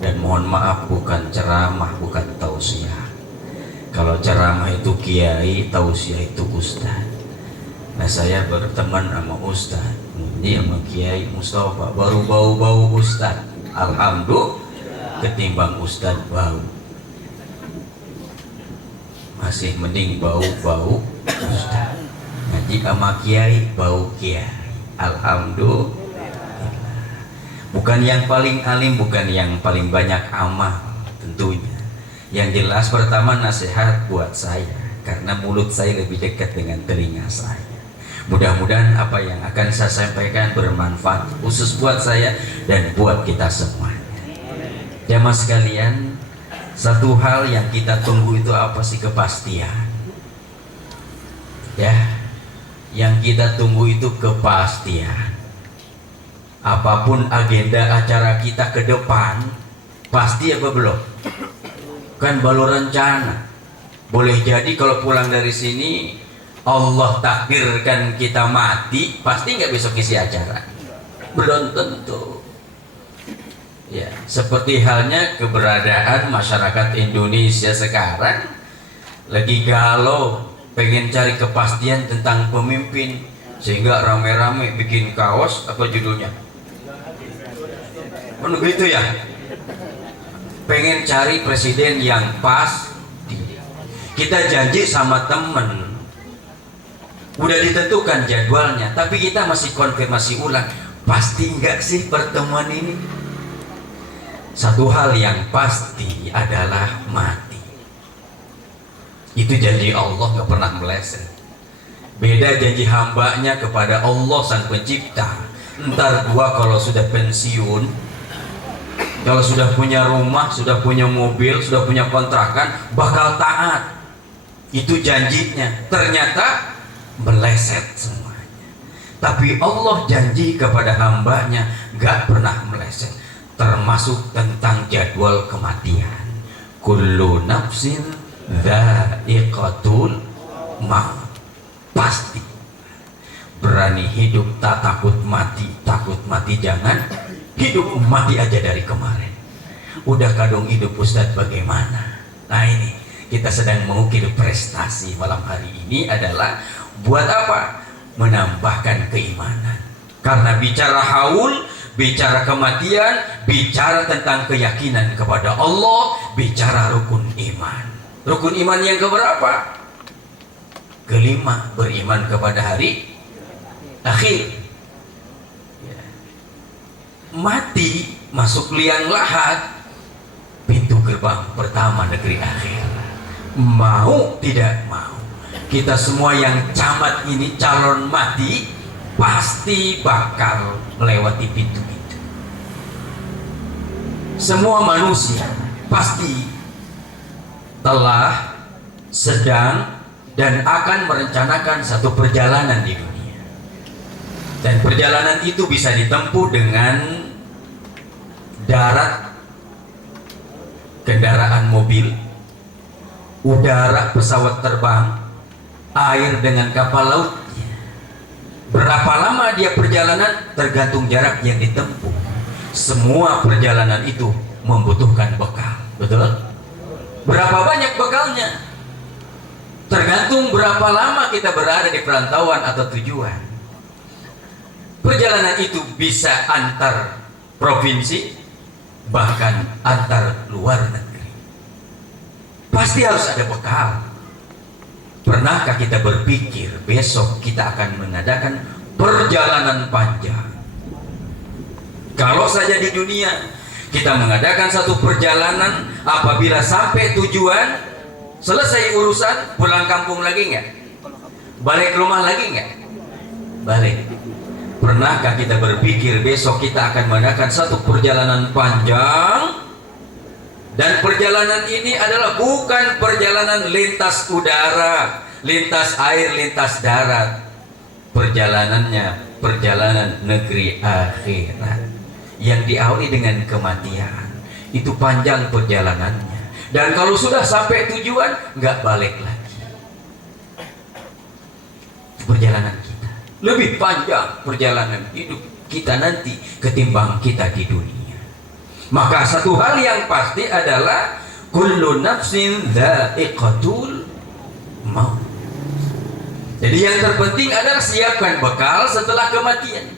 dan mohon maaf bukan ceramah, bukan tausiah. Kalau ceramah itu kiai, tausiah itu ustaz. Nah, saya berteman sama ustaz, ini sama Kiai Mustafa, baru bau-bau ustaz. Alhamdulillah, ketimbang ustaz bau, masih mending bau-bau ustaz. Ngaji sama kiai, bau kiai. Alhamdulillah. Bukan yang paling alim, bukan yang paling banyak amal tentunya. Yang jelas pertama nasihat buat saya, karena mulut saya lebih dekat dengan telinga saya. Mudah-mudahan apa yang akan saya sampaikan bermanfaat khusus buat saya dan buat kita semuanya. Jamaah sekalian, satu hal yang kita tunggu itu apa sih? Kepastian. Ya, yang kita tunggu itu kepastian. Apapun agenda acara kita ke depan, pasti apa belum? Kan baru rencana. Boleh jadi kalau pulang dari sini Allah takdirkan kita mati, pasti nggak besok isi acara. Belum tentu. Ya, seperti halnya keberadaan masyarakat Indonesia sekarang lagi galau, pengen cari kepastian tentang pemimpin, sehingga rame-rame bikin kaos apa judulnya? Begitu ya. Pengen cari presiden yang pas. Kita janji sama temen, udah ditentukan jadwalnya, tapi kita masih konfirmasi ulang, pasti enggak sih pertemuan ini? Satu hal yang pasti adalah mati. Itu janji Allah, nggak pernah meleset. Beda janji hambanya kepada Allah sang pencipta. Ntar gua kalau sudah pensiun, kalau sudah punya rumah, sudah punya mobil, sudah punya kontrakan, bakal taat. Itu janjinya. Ternyata meleset semuanya. Tapi Allah janji kepada hambanya gak pernah meleset, termasuk tentang jadwal kematian. Kullu nafsin dha'iqatul maut. Pasti. Berani hidup tak takut mati. Takut mati jangan. Hidup mati aja dari kemarin. Udah kadung hidup Ustadz bagaimana? Nah ini, kita sedang mengukir prestasi malam hari ini adalah buat apa? Menambahkan keimanan. Karena bicara haul, bicara kematian, bicara tentang keyakinan kepada Allah, bicara rukun iman. Rukun iman yang keberapa? Kelima, beriman kepada hari akhir. Ya. Mati, masuk liang lahat, pintu gerbang pertama negeri akhir. Mau tidak mau, kita semua yang camat ini calon mati pasti bakal melewati pintu itu. Semua manusia pasti telah, sedang, dan akan merencanakan satu perjalanan di dunia. Dan perjalanan itu bisa ditempuh dengan darat, kendaraan mobil, udara, pesawat terbang, air dengan kapal laut. Berapa lama dia perjalanan tergantung jarak yang ditempuh. Semua perjalanan itu membutuhkan bekal, betul? Berapa banyak bekalnya? Tergantung berapa lama kita berada di perantauan atau tujuan. Perjalanan itu bisa antar provinsi, bahkan antar luar negeri. Pasti harus ada bekal. Pernahkah kita berpikir besok kita akan mengadakan perjalanan panjang? Kalau saja di dunia kita mengadakan satu perjalanan, apabila sampai tujuan, selesai urusan, pulang kampung lagi nggak? Balik rumah lagi nggak? Balik. Pernahkah kita berpikir besok kita akan mengadakan satu perjalanan panjang, dan perjalanan ini adalah bukan perjalanan lintas udara, lintas air, lintas darat. Perjalanannya perjalanan negeri akhirat yang diawali dengan kematian. Itu panjang perjalanannya. Dan kalau sudah sampai tujuan, nggak balik lagi. Perjalanan kita lebih panjang, perjalanan hidup kita nanti ketimbang kita di dunia. Maka satu hal yang pasti adalah kullu nafsin dha'iqatul maut. Jadi yang terpenting adalah siapkan bekal setelah kematian.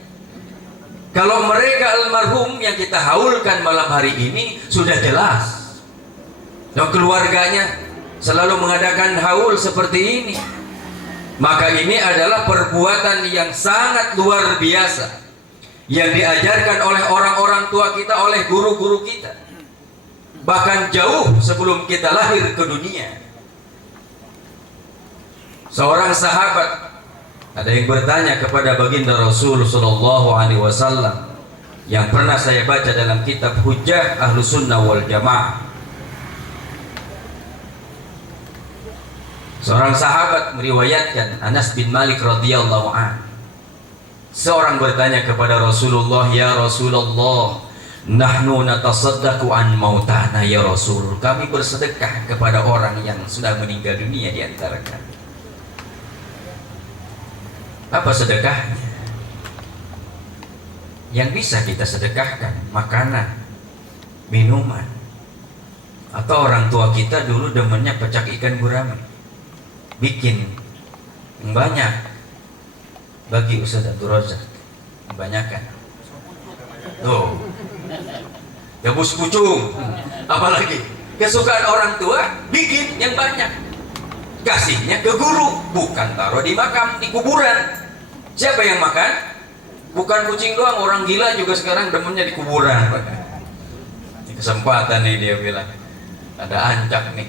Kalau mereka almarhum yang kita haulkan malam hari ini sudah jelas, dan keluarganya selalu mengadakan haul seperti ini, maka ini adalah perbuatan yang sangat luar biasa yang diajarkan oleh orang-orang tua kita, oleh guru-guru kita, bahkan jauh sebelum kita lahir ke dunia. Seorang sahabat, ada yang bertanya kepada baginda Rasul Sallallahu Alaihi Wasallam, yang pernah saya baca dalam kitab Hujjah Ahlus Sunnah wal Jamaah. Seorang sahabat meriwayatkan, Anas bin Malik radhiyallahu anhu, seorang bertanya kepada Rasulullah, ya Rasulullah, nahnu natasaddaqu an mautana ya Rasul, kami bersedekah kepada orang yang sudah meninggal dunia di antara kami. Apa sedekahnya? Yang bisa kita sedekahkan makanan, minuman. Atau orang tua kita dulu demennya pecak ikan gurame, bikin banyak bagi Ustaz Abdul Razak, kebanyakan tuh gabus pucung, apalagi kesukaan orang tua, bikin yang banyak, kasihnya ke guru, bukan taruh di makam, di kuburan. Siapa yang makan? Bukan kucing doang, orang gila juga sekarang demennya di kuburan. Di kesempatan nih dia bilang, ada ancak nih,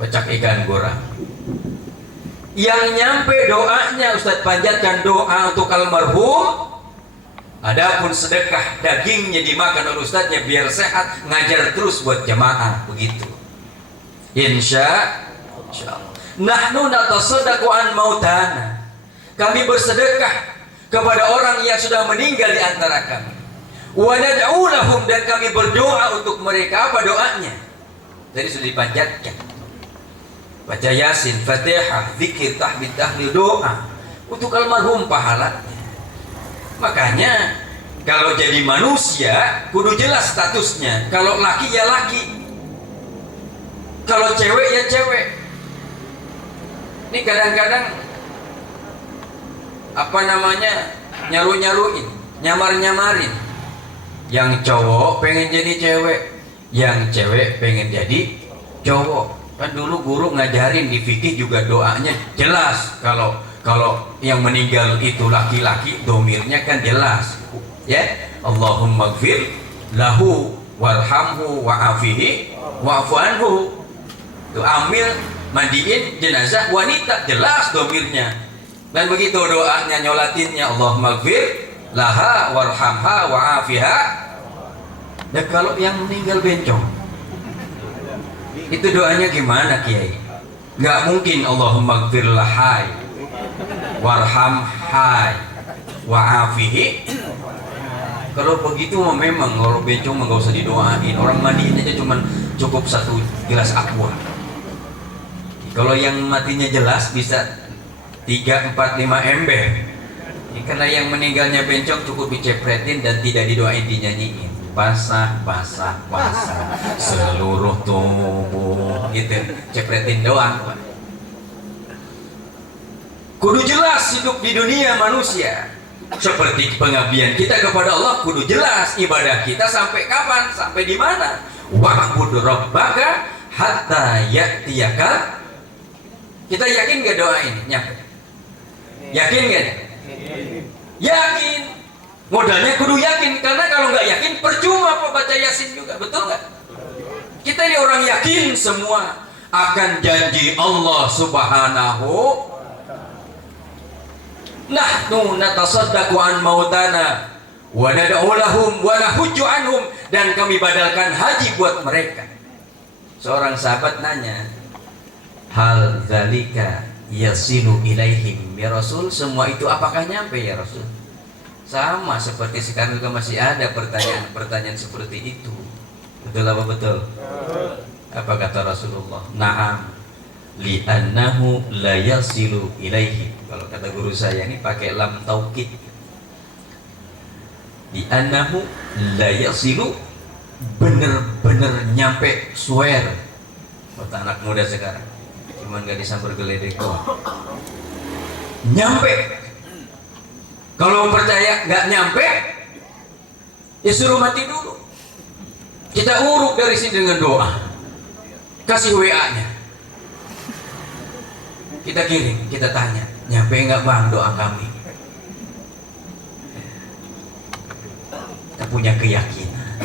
pecak ikan gurame. Yang nyampe doanya, Ustadz panjatkan doa untuk almarhum. Adapun sedekah dagingnya dimakan oleh ustadznya biar sehat, ngajar terus buat jamaah, begitu. Insya Allah. Nahnu natasaddaqu an mautana. Kami bersedekah kepada orang yang sudah meninggal di antara kami. Wa nad'u lahum, dan kami berdoa untuk mereka. Apa doanya? Jadi sudah dipanjatkan. Baca Yasin, Fatihah, zikir, tahmid, tahlil, doa untuk almarhum pahalanya. Makanya kalau jadi manusia kudu jelas statusnya. Kalau laki ya laki, kalau cewek ya cewek. Ini kadang-kadang apa namanya, nyaru-nyaruin, nyamar-nyamarin. Yang cowok pengen jadi cewek, yang cewek pengen jadi cowok. Kan dulu guru ngajarin di fikih juga doanya jelas. Kalau yang meninggal itu laki-laki, domirnya kan jelas, ya. Allahumma gfir lahu warhamhu wa'afihi wa'fu anhu. Itu amil mandiin jenazah wanita, jelas domirnya. Dan begitu doanya, nyolatinnya, Allahumma gfir laha warhamha wa'afiha. Dan kalau yang meninggal bencong, itu doanya gimana Kiai? Nggak mungkin Allahumma gfir lahai warham hai wa'afihi. Kalau begitu memang kalau bencong nggak usah didoain. Orang mandiin aja cuman cukup 1 gelas aqua. Kalau yang matinya jelas bisa 3, 4, 5 ember. Karena yang meninggalnya bencong cukup dicepretin dan tidak didoain, dinyanyiin. Basah, basah, basah seluruh tubuh, gitu. Cepretin doang. Kudu jelas hidup di dunia manusia. Seperti pengabdian kita kepada Allah, kudu jelas ibadah kita sampai kapan, sampai di mana. Wa'bud rabbaka hatta ya'tiyaka. Kita yakin gak doa ini nyampe? Yakin gak? Yakin. Modalnya kudu yakin, karena kalau nggak yakin percuma baca Yasin juga, betul nggak? Kita ini orang yakin semua akan janji Allah Subhanahu. Nahnu natasaddaqu an mautana wa nad'u lahum wa nahujju anhum, dan kami badalkan haji buat mereka. Seorang sahabat nanya, hal zalika yasilu ilaihim ya Rasul, semua itu apakah nyampe ya Rasul? Sama seperti sekarang juga masih ada pertanyaan-pertanyaan seperti itu. Betul apa betul? Apa kata Rasulullah? Na'am li'annahu la yasilu ilaihi. Kalau kata guru saya ini pakai lam taukid. Li'annahu la yasilu, bener-bener nyampe, swear. Kata anak muda sekarang, cuman gak disambar geledek doang. Nyampe. Kalau percaya nggak nyampe, ya suruh mati dulu. Kita uruk dari sini dengan doa. Kasih WA-nya. Kita kirim, kita tanya, nyampe nggak bang doa kami? Kita punya keyakinan.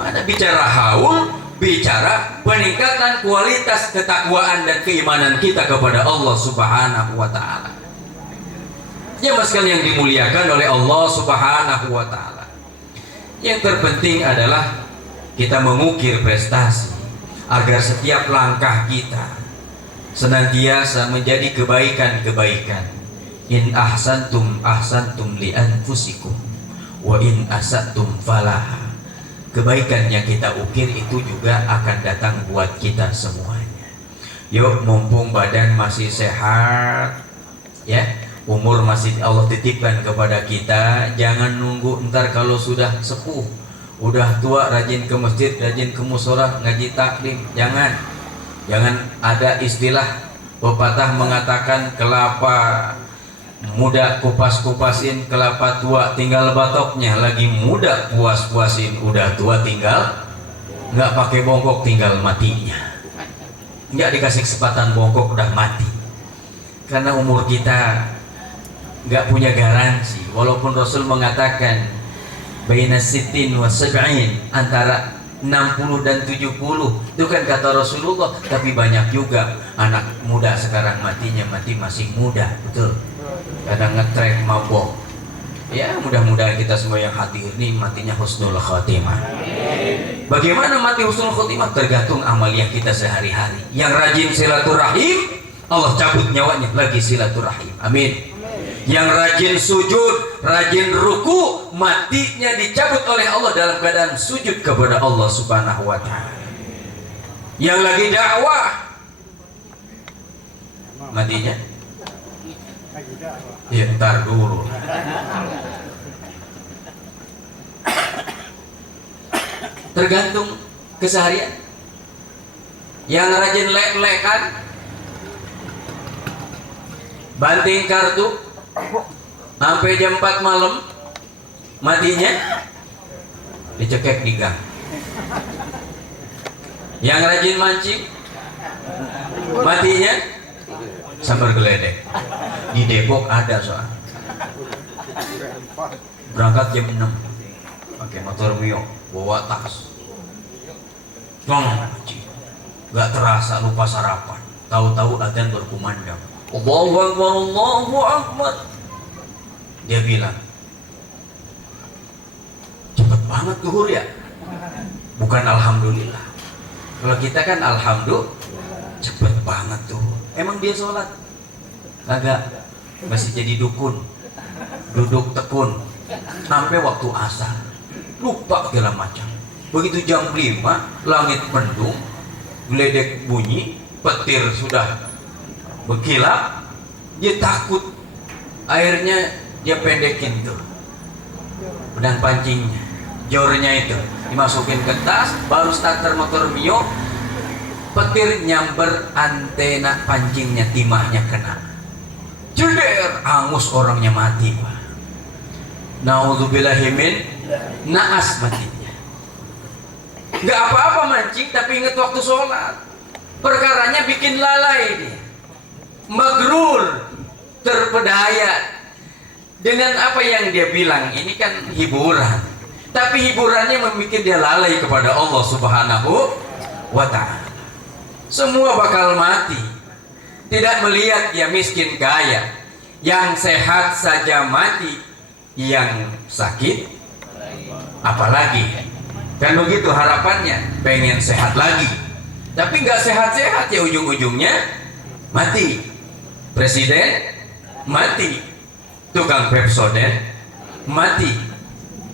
Mana bicara haul, bicara peningkatan kualitas ketakwaan dan keimanan kita kepada Allah Subhanahu wa Ta'ala. Jemaah sekalian yang dimuliakan oleh Allah Subhanahu wa Ta'ala, yang terpenting adalah kita mengukir prestasi agar setiap langkah kita senantiasa menjadi kebaikan-kebaikan. In ahsantum ahsantum li anfusikum wa in asatum falaha. Kebaikan yang kita ukir itu juga akan datang buat kita semuanya. Yuk, mumpung badan masih sehat, ya, umur masih Allah titipkan kepada kita. Jangan nunggu ntar kalau sudah sepuh, udah tua, rajin ke masjid, rajin ke musola, ngaji taklim. Jangan ada istilah pepatah mengatakan kelapa muda kupas-kupasin, kelapa tua tinggal batoknya. Lagi muda puas-puasin, udah tua tinggal nggak pakai bongkok, tinggal matinya. Nggak dikasih kesempatan bongkok udah mati. Karena umur kita nggak punya garansi. Walaupun Rasul mengatakan baina sittin wa sab'in, antara 60 dan 70, itu kan kata Rasulullah. Tapi banyak juga anak muda sekarang matinya mati masih muda, betul. Kadang ngetrek, mabok. Ya, mudah-mudahan kita semua yang hadir ini matinya husnul khotimah. Bagaimana mati husnul khotimah? Tergantung amaliyah kita sehari-hari. Yang rajin silaturahim, Allah cabut nyawanya lagi silaturahim. Amin. Yang rajin sujud, rajin ruku, matinya dicabut oleh Allah dalam keadaan sujud kepada Allah Subhanahu wa ta'ala. Yang lagi dakwah, matinya ya ntar dulu. Tergantung keseharian. Yang rajin lek-lekan, banting kartu sampai jam 4 malam, matinya dicekek di gang. Yang rajin mancing, matinya sambar geledek. Di Depok ada soal, berangkat jam 6 pakai motor Mio, bawa tas, nggak terasa lupa sarapan, tahu-tahu adzan berkumandang, Allahu Akbar, Allahu Akbar. Dia bilang, cepet banget zuhur ya? Bukan alhamdulillah. Kalau kita kan alhamdulillah, cepet banget tuh. Emang dia sholat? Kagak, masih jadi dukun, duduk tekun sampai waktu asar, lupa segala macam. Begitu jam 5, langit mendung, geledek bunyi, petir sudah berkilat, dia takut. Akhirnya dia pendekin tuh benang pancingnya, jornya itu dimasukin ke tas, baru starter motor Mio, petir nyamber antena pancingnya, timahnya kena, jeder, angus, orangnya mati. Naudzubillahi min naas, matinya. Nggak apa-apa mancing, tapi ingat waktu sholat. Perkaranya bikin lalai dia, magrur, terpedaya dengan apa yang dia bilang. Ini kan hiburan, tapi hiburannya membuat dia lalai kepada Allah Subhanahu wa ta'ala. Semua bakal mati, tidak melihat dia miskin kaya. Yang sehat saja mati, yang sakit apalagi. Kan begitu harapannya, pengen sehat lagi, tapi nggak sehat-sehat ya, ujung-ujungnya mati. Presiden mati, tukang Pepsodent mati,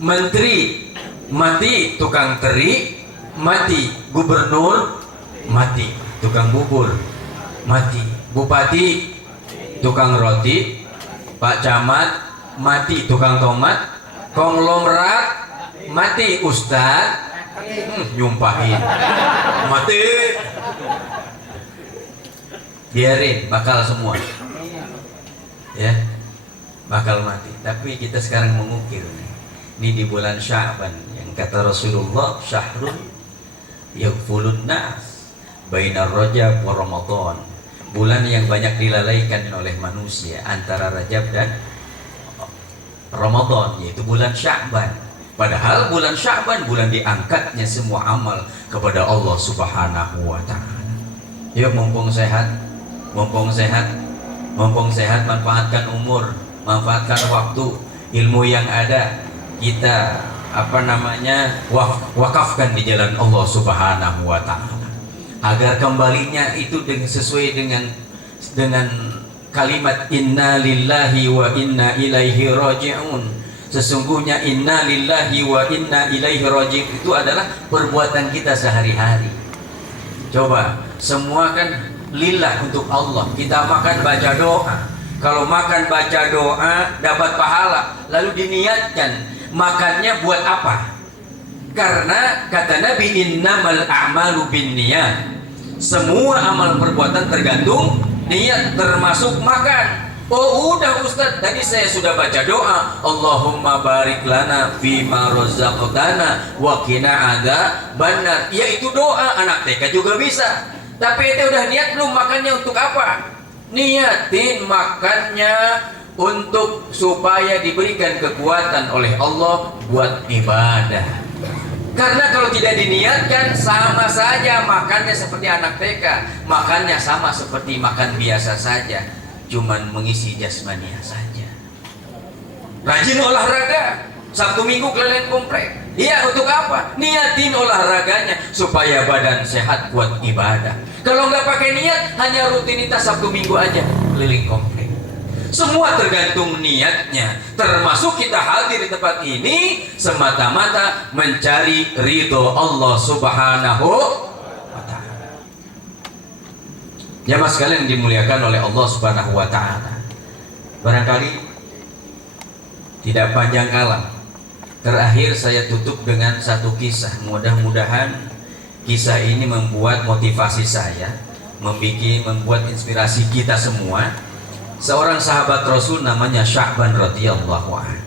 menteri mati, tukang teri mati, gubernur mati, tukang bubur mati, bupati tukang roti, pak camat mati, tukang tomat, konglomerat mati, ustad nyumpahin mati. Biarin, bakal semua ya, bakal mati. Tapi kita sekarang mengukir ini di bulan Sya'ban, yang kata Rasulullah, syahrun yaghfulun nas bainar Rajab wa Ramadan, bulan yang banyak dilalaikan oleh manusia antara Rajab dan Ramadan, yaitu bulan Sya'ban. Padahal bulan Sya'ban bulan diangkatnya semua amal kepada Allah Subhanahu wa ta'ala. Yuk, mumpung sehat, manfaatkan umur, manfaatkan waktu, ilmu yang ada kita wakafkan di jalan Allah Subhanahu wa ta'ala, agar kembalinya itu sesuai dengan kalimat inna lillahi wa inna ilaihi raji'un. Sesungguhnya inna lillahi wa inna ilaihi raji'un itu adalah perbuatan kita sehari-hari. Coba, semua kan lillah, untuk Allah. Kita makan baca doa, Kalau makan baca doa dapat pahala, lalu diniatkan makannya buat apa? Karena kata Nabi, innamal a'malu binniyat. Semua amal perbuatan tergantung niat, termasuk makan. Oh udah Ustaz, tadi saya sudah baca doa, Allahumma barik lana fima razaqtana wa qina adzabannar. Ya itu doa, anak TK juga bisa. Tapi itu udah niat belum makannya untuk apa? Niatin makannya untuk supaya diberikan kekuatan oleh Allah buat ibadah. Karena kalau tidak diniatkan sama saja makannya seperti anak TK, makannya sama seperti makan biasa saja, cuman mengisi jasmania saja. Rajin olahraga, Sabtu Minggu keliling komplek. Iya, untuk apa? Niatin olahraganya supaya badan sehat kuat ibadah. Kalau nggak pakai niat, hanya rutinitas Sabtu Minggu aja keliling komplek. Semua tergantung niatnya. Termasuk kita hadir di tempat ini semata-mata mencari ridho Allah Subhanahu wa Ta'ala. Jamaah sekalian dimuliakan oleh Allah Subhanahu wa Ta'ala. Barangkali tidak panjang kalam, terakhir saya tutup dengan satu kisah. Mudah-mudahan kisah ini membuat motivasi saya, membuat inspirasi kita semua. Seorang sahabat Rasul namanya Sya'ban radhiyallahu anhu.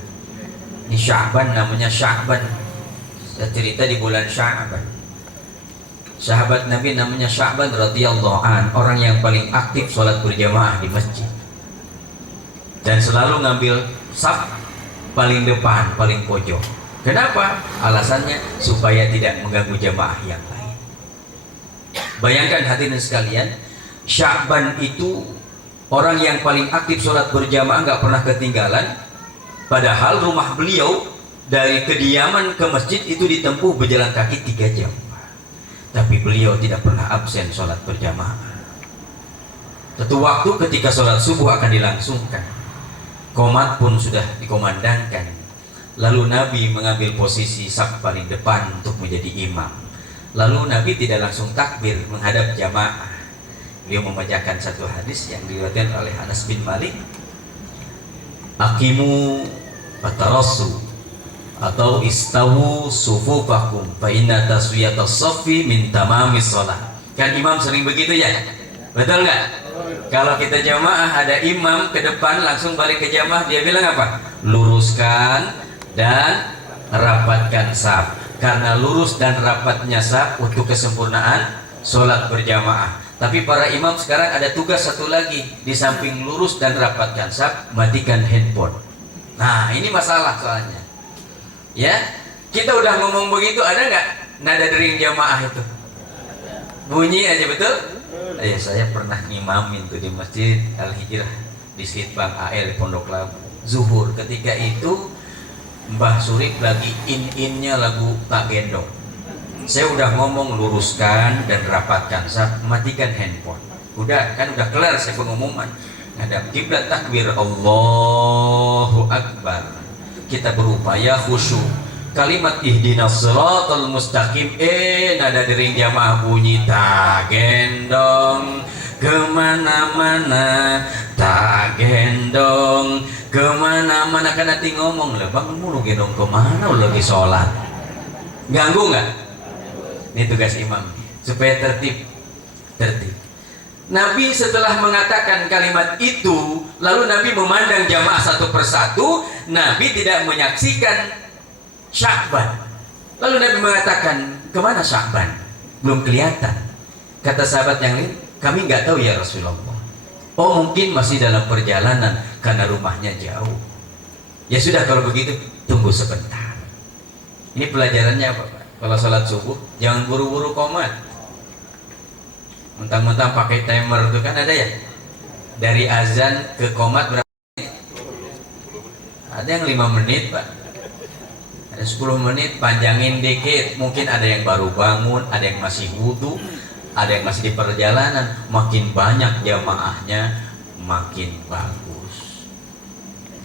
Ini Sya'ban namanya Sya'ban. Saya cerita di bulan Sya'ban. Sahabat Nabi namanya Sya'ban radhiyallahu anhu, orang yang paling aktif sholat berjamaah di masjid. Dan selalu ngambil saf paling depan, paling pojok. Kenapa? Alasannya supaya tidak mengganggu jamaah yang lain. Bayangkan hadirin sekalian, Sya'ban itu orang yang paling aktif sholat berjamaah, nggak pernah ketinggalan. Padahal rumah beliau dari kediaman ke masjid itu ditempuh berjalan kaki 3 jam. Tapi beliau tidak pernah absen sholat berjamaah. Suatu waktu ketika sholat subuh akan dilangsungkan, qomat pun sudah dikomandangkan. Lalu Nabi mengambil posisi saf paling depan untuk menjadi imam. Lalu Nabi tidak langsung takbir menghadap jamaah. Beliau membacakan satu hadis yang diriwayatkan oleh Anas bin Malik, aqimu fatarassu atau istawu sufufakum fa inna taswiyatas saffi min tamamis shalah. Kan imam sering begitu ya, betul nggak? Kalau kita jamaah ada imam ke depan langsung balik ke jamaah, dia bilang apa? Luruskan dan rapatkan saf. Karena lurus dan rapatnya saf untuk kesempurnaan sholat berjamaah. Tapi para imam sekarang ada tugas satu lagi, di samping lurus dan rapatkan saf, matikan handphone. Nah ini masalah soalnya. Ya, kita udah ngomong begitu, ada nggak nada dering jamaah itu? Bunyi aja, betul? Ya, saya pernah ngimamin tuh di Masjid Al-Hijrah di Sitbang AR Pondok Labu. Zuhur ketika itu Mbah Surik lagi in-innya lagu Tak Gendong. Saya udah ngomong luruskan dan rapatkan saf, matikan handphone. Udah kelar saya pengumuman. Ngadap kiblat, takbir Allahu Akbar. Kita berupaya khusyuk. Kalimat ihdinas siratal mustaqim, nada dering jamaah bunyi tak gendong kemana-mana, tak gendong kemana-mana. Kan nanti ngomong lah, bang mulu gendong kemana lagi sholat, ganggu nggak? Ini tugas imam supaya tertib. Nabi setelah mengatakan kalimat itu, lalu Nabi memandang jamaah satu persatu. Nabi tidak menyaksikan Sya'ban. Lalu Nabi mengatakan, kemana Sya'ban? Belum kelihatan. Kata sahabat yang lain, kami nggak tahu ya Rasulullah. Oh mungkin masih dalam perjalanan karena rumahnya jauh. Ya sudah kalau begitu tunggu sebentar. Ini pelajarannya apa Pak? Kalau sholat subuh jangan buru-buru qomat. Mentang-mentang pakai timer itu kan ada ya. Dari azan ke qomat berapa menit? Ada yang 5 menit Pak. Ada 10 menit, panjangin dikit. Mungkin ada yang baru bangun, ada yang masih wudhu, ada yang masih di perjalanan. Makin banyak jamaahnya makin bagus.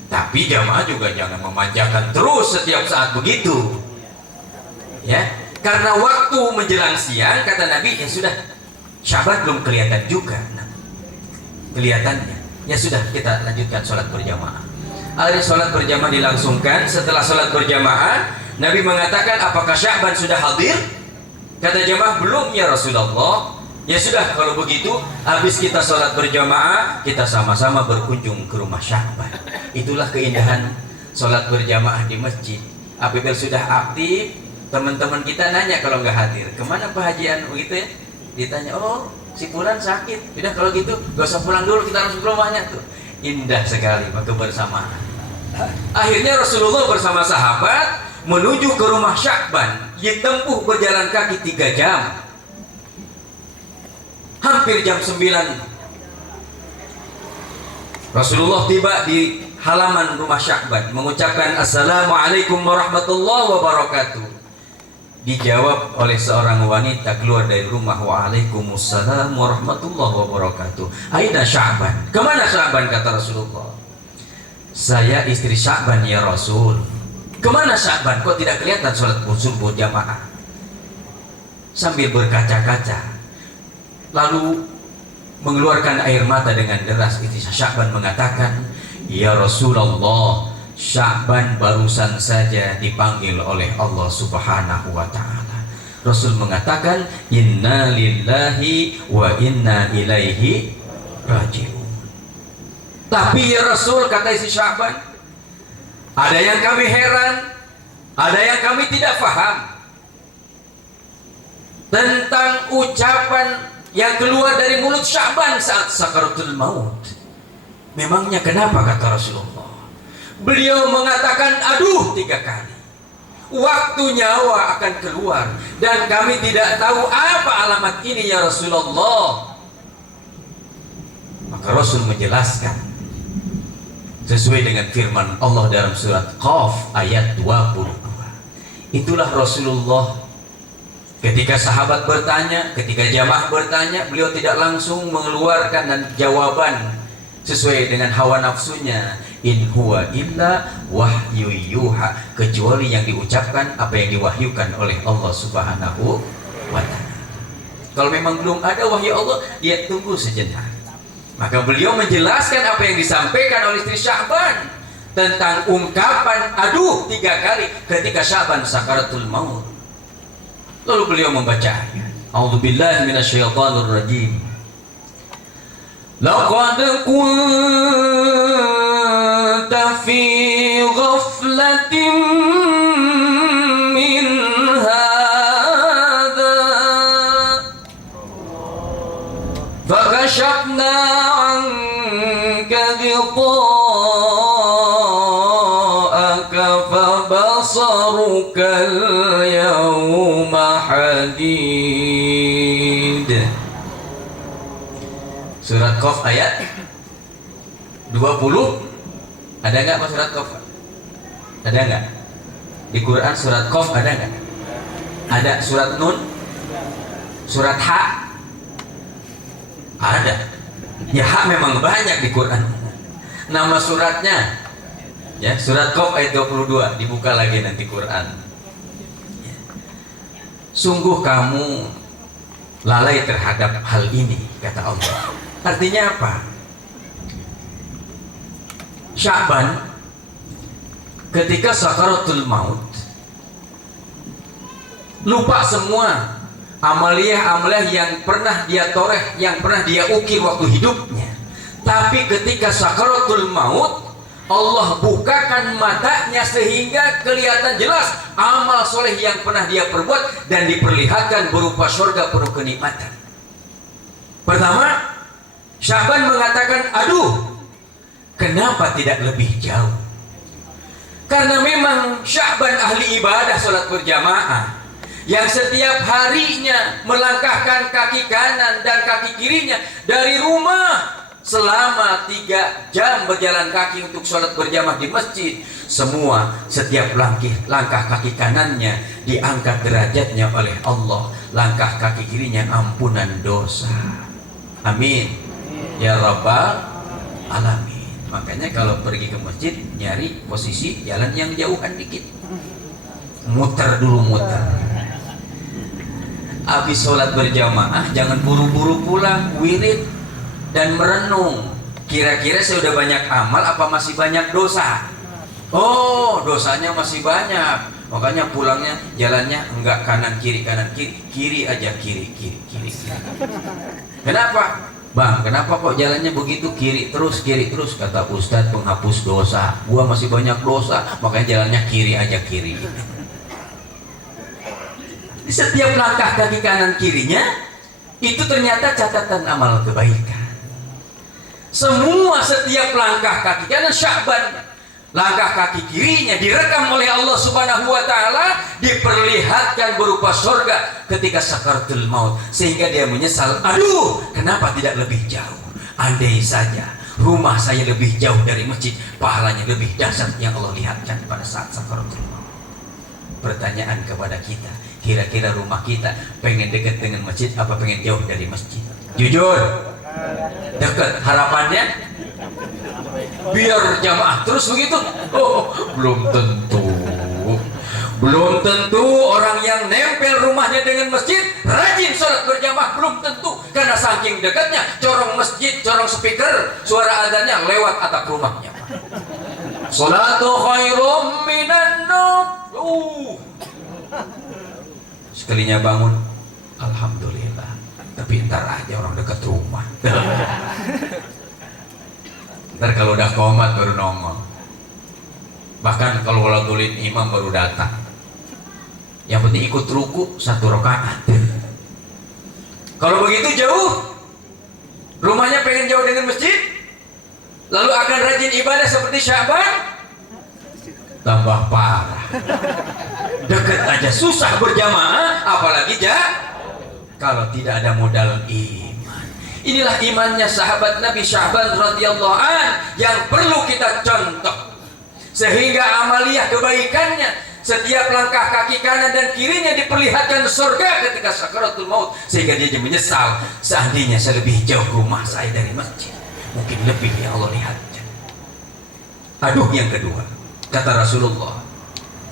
Tapi jamaah juga jangan memanjakan terus setiap saat begitu. Ya, karena waktu menjelang siang kata Nabi, ya sudah, Sya'ban belum kelihatan juga. Nah, kelihatannya Ya sudah, kita lanjutkan sholat berjamaah. Hari sholat berjamaah dilangsungkan. Setelah sholat berjamaah, Nabi mengatakan, apakah Sya'ban sudah hadir? Kata jamaah, belum ya Rasulullah. Ya sudah, kalau begitu habis kita sholat berjamaah, kita sama-sama berkunjung ke rumah Sya'ban. Itulah keindahan sholat berjamaah di masjid. Apabila sudah aktif, teman-teman kita nanya kalau nggak hadir, kemana Pak Hajian begitu ya? Ditanya, oh si Fulan sakit. Udah kalau gitu gak usah pulang dulu, kita langsung ke rumahnya tuh. Indah sekali kebersamaan. Akhirnya Rasulullah bersama sahabat menuju ke rumah Sya'ban. Ditempuh berjalan kaki 3 jam. Hampir jam 9 Rasulullah tiba di halaman rumah Sya'ban, mengucapkan Assalamualaikum warahmatullahi wabarakatuh. Dijawab oleh seorang wanita keluar dari rumah, Waalaikumsalam warahmatullahi wabarakatuh. Aina Sya'ban? Kemana Sya'ban? Kata Rasulullah. Saya istri Sya'ban ya Rasul. Kemana Sya'ban? Kok tidak kelihatan sholat subuh jamaah? Sambil berkaca-kaca, lalu mengeluarkan air mata dengan deras, istri Sya'ban mengatakan, ya Rasulullah, Sya'ban barusan saja dipanggil oleh Allah Subhanahu wa ta'ala. Rasul mengatakan, inna lillahi wa inna ilaihi raji'un. Tapi ya Rasul, kata isi Sya'ban, ada yang kami heran, ada yang kami tidak paham tentang ucapan yang keluar dari mulut Sya'ban saat sakaratul maut. Memangnya kenapa, kata Rasulullah? Beliau mengatakan, aduh 3 kali. Waktu nyawa akan keluar dan kami tidak tahu apa alamat ini ya Rasulullah. Maka Rasul menjelaskan sesuai dengan firman Allah dalam surat Qaf ayat 22. Itulah Rasulullah. Ketika sahabat bertanya, ketika jamaah bertanya, beliau tidak langsung mengeluarkan dan jawaban sesuai dengan hawa nafsunya. In huwa illa wahyu yuha, kecuali yang diucapkan apa yang diwahyukan oleh Allah Subhanahu wa ta'ala. Kalau memang belum ada wahyu Allah, dia tunggu sejenak. Maka beliau menjelaskan apa yang disampaikan oleh istri Sya'ban tentang ungkapan aduh 3 kali ketika Sya'ban sakaratul maut. Lalu beliau membaca ayat, A'udzubillahi minasyaitonir rajim. Laqad kunta fi ghaflatin min hadha fakashafna 'anka ghita'aka fabasaruka al-yawma hadid. Surat Qaf ayat 20. Ada nggak Mas surat Qaf? Ada nggak? Di Quran surat Qaf ada nggak? Ada. Surat Nun? Surat Ha? Ada. Ya Ha memang banyak di Quran. Nama suratnya ya, surat Qaf ayat 22. Dibuka lagi nanti Quran. Sungguh kamu lalai terhadap hal ini, kata Allah. Artinya apa? Sya'ban ketika sakaratul maut lupa semua amaliyah-amaliyah yang pernah dia toreh, yang pernah dia ukir waktu hidupnya. Tapi ketika sakaratul maut, Allah bukakan matanya sehingga kelihatan jelas amal soleh yang pernah dia perbuat dan diperlihatkan berupa surga penuh kenikmatan. Pertama, Sya'ban mengatakan, aduh, kenapa tidak lebih jauh? Karena memang Sya'ban ahli ibadah sholat berjamaah yang setiap harinya melangkahkan kaki kanan dan kaki kirinya dari rumah selama 3 jam berjalan kaki untuk sholat berjamaah di masjid. Semua setiap langkah kaki kanannya diangkat derajatnya oleh Allah, langkah kaki kirinya ampunan dosa. Amin ya Rabbal Alamin. Makanya kalau pergi ke masjid, nyari posisi jalan yang jauhan dikit, muter dulu, muter. Habis sholat berjamaah jangan buru-buru pulang, wirid dan merenung. Kira-kira saya udah banyak amal apa masih banyak dosa? Oh, dosanya masih banyak. Makanya pulangnya jalannya enggak kanan kiri kiri aja kiri. Kenapa? Bang, kenapa kok jalannya begitu kiri terus? Kata Ustadz, penghapus dosa. Gua masih banyak dosa, makanya jalannya kiri aja kiri. Di setiap langkah kaki kanan kirinya itu ternyata catatan amal kebaikan. Semua setiap langkah kaki kanan Sya'ban, langkah kaki kirinya direkam oleh Allah Subhanahu wa taala, diperlihatkan berupa surga ketika sakaratul maut, sehingga dia menyesal, aduh, kenapa tidak lebih jauh? Andai saja rumah saya lebih jauh dari masjid, pahalanya lebih dahsyat yang Allah lihatkan pada saat sakaratul maut. Pertanyaan kepada kita, kira-kira rumah kita pengen dekat dengan masjid apa pengen jauh dari masjid? Jujur, dekat. Harapannya biar jamaah terus begitu? Oh, belum tentu orang yang nempel rumahnya dengan masjid rajin sholat berjamaah, belum tentu, karena saking dekatnya corong masjid, corong speaker, suara azannya lewat atap rumahnya. Sholatu khairum minan naum. Sekalinya bangun, alhamdulillah, tapi ntar aja orang dekat rumah. Ntar kalau udah qomat baru nongol. Bahkan kalau waladulin imam baru datang. Yang penting ikut ruku 1 rakaat. Kalau begitu jauh, rumahnya pengen jauh dengan masjid, lalu akan rajin ibadah seperti Sya'ban, tambah parah. Dekat aja susah berjamaah, apalagi kalau tidak ada modal iman. Inilah imannya sahabat Nabi Sya'ban radhiyallahu an yang perlu kita contoh, sehingga amaliyah kebaikannya setiap langkah kaki kanan dan kirinya diperlihatkan surga ketika sakaratul maut, sehingga dia menyesal, seandainya saya lebih jauh rumah saya dari masjid, mungkin lebih yang Allah lihatnya. Aduh, yang kedua, kata Rasulullah,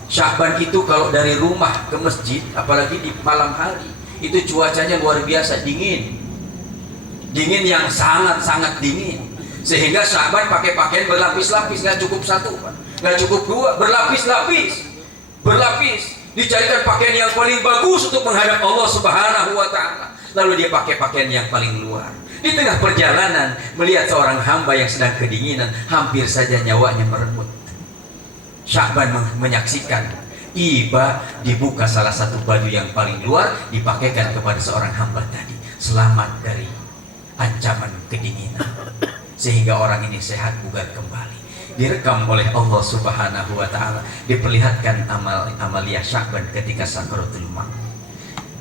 Sya'ban itu kalau dari rumah ke masjid, apalagi di malam hari, itu cuacanya luar biasa dingin yang sangat-sangat dingin, sehingga Sya'ban pakai pakaian berlapis-lapis, nggak cukup 1, nggak cukup 2, berlapis, dicarikan pakaian yang paling bagus untuk menghadap Allah Subhanahu wa taala, lalu dia pakai pakaian yang paling luar. Di tengah perjalanan melihat seorang hamba yang sedang kedinginan, hampir saja nyawanya merenggut. Sya'ban menyaksikan iba dibuka salah satu baju yang paling luar, dipakaikan kepada seorang hamba tadi, selamat dari ancaman kedinginan, sehingga orang ini sehat bugar kembali. Direkam oleh Allah Subhanahu wa taala, diperlihatkan amaliyah Sya'ban ketika sakaratul maut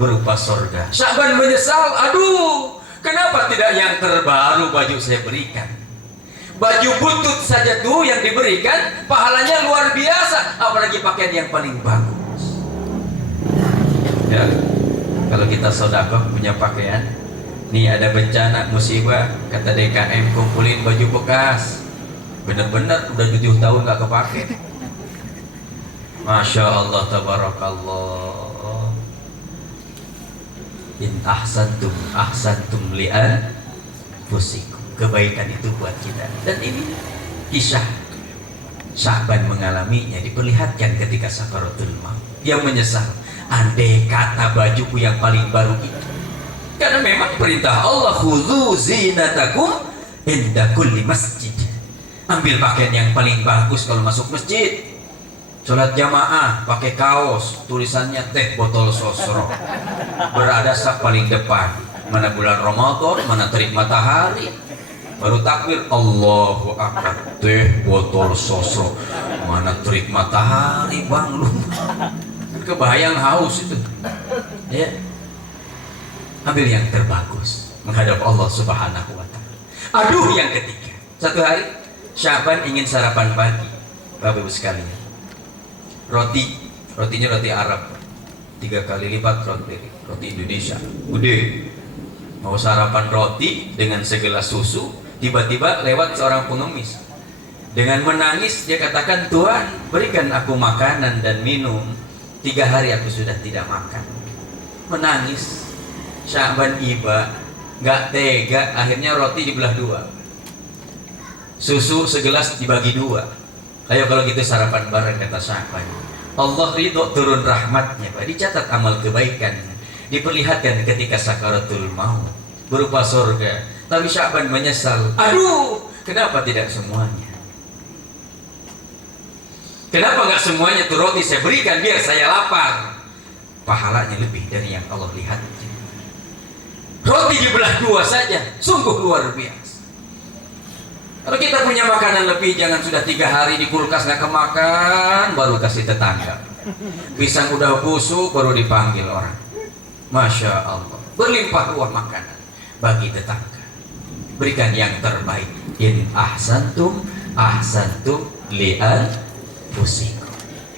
berupa surga. Sya'ban menyesal, aduh, kenapa tidak yang terbaru baju saya berikan? Baju butut saja tuh yang diberikan, pahalanya luar biasa, apalagi pakaian yang paling bagus. Ya, kalau kita sedekah punya pakaian, nih ada bencana musibah, kata DKM kumpulin baju bekas, bener-bener udah 7 tahun nggak kepake. Masya Allah, tabarakallah. In ahsantum li'an fusikum. Kebaikan itu buat kita. Dan ini kisah Sya'ban mengalaminya, diperlihatkan ketika sakaratul maut. Dia menyesal, andai kata bajuku yang paling baru itu. Karena memang perintah Allah, khudzu zinatakum inda kulli masjid. Ambil pakaian yang paling bagus kalau masuk masjid. Sholat jamaah pakai kaos tulisannya teh botol sosro, berada sak paling depan. Mana bulan Ramadan, mana terik matahari, baru takbir Allahu Akbar, teh botol sosro, mana terik matahari, bang, lu kebayang haus itu ya. Ambil yang terbagus menghadap Allah Subhanahu wa taala. Aduh, yang ketiga, satu hari Sya'ban ingin sarapan pagi, Bapak Ibu sekalian, rotinya roti Arab 3 kali lipat roti Indonesia, udah mau sarapan roti dengan segelas susu, tiba-tiba lewat seorang pengemis. Dengan menangis dia katakan, Tuhan, berikan aku makanan dan minum, 3 hari aku sudah tidak makan. Menangis. Sya'ban iba, nggak tega, akhirnya roti dibelah 2. Susu segelas dibagi 2. Ayo kalau gitu sarapan bareng kata Sya'ban. Allah ridho turun rahmatnya, Pak. Dicatat amal kebaikan, diperlihatkan ketika sakaratul maut berupa surga. Tapi Sya'ban menyesal. Aduh, kenapa tidak semuanya? Kenapa nggak semuanya tuh roti saya berikan biar saya lapar? Pahalanya lebih dari yang Allah lihat. Roti dibelah 2 saja, sungguh luar biasa. Kalau kita punya makanan lebih, jangan sudah 3 hari di kulkas nggak kemakan, baru kasih tetangga. Pisang udah busuk, baru dipanggil orang. Masya Allah, berlimpah ruah makanan bagi tetangga. Berikan yang terbaik. In ahsantum, ahsantum li'an fusikum.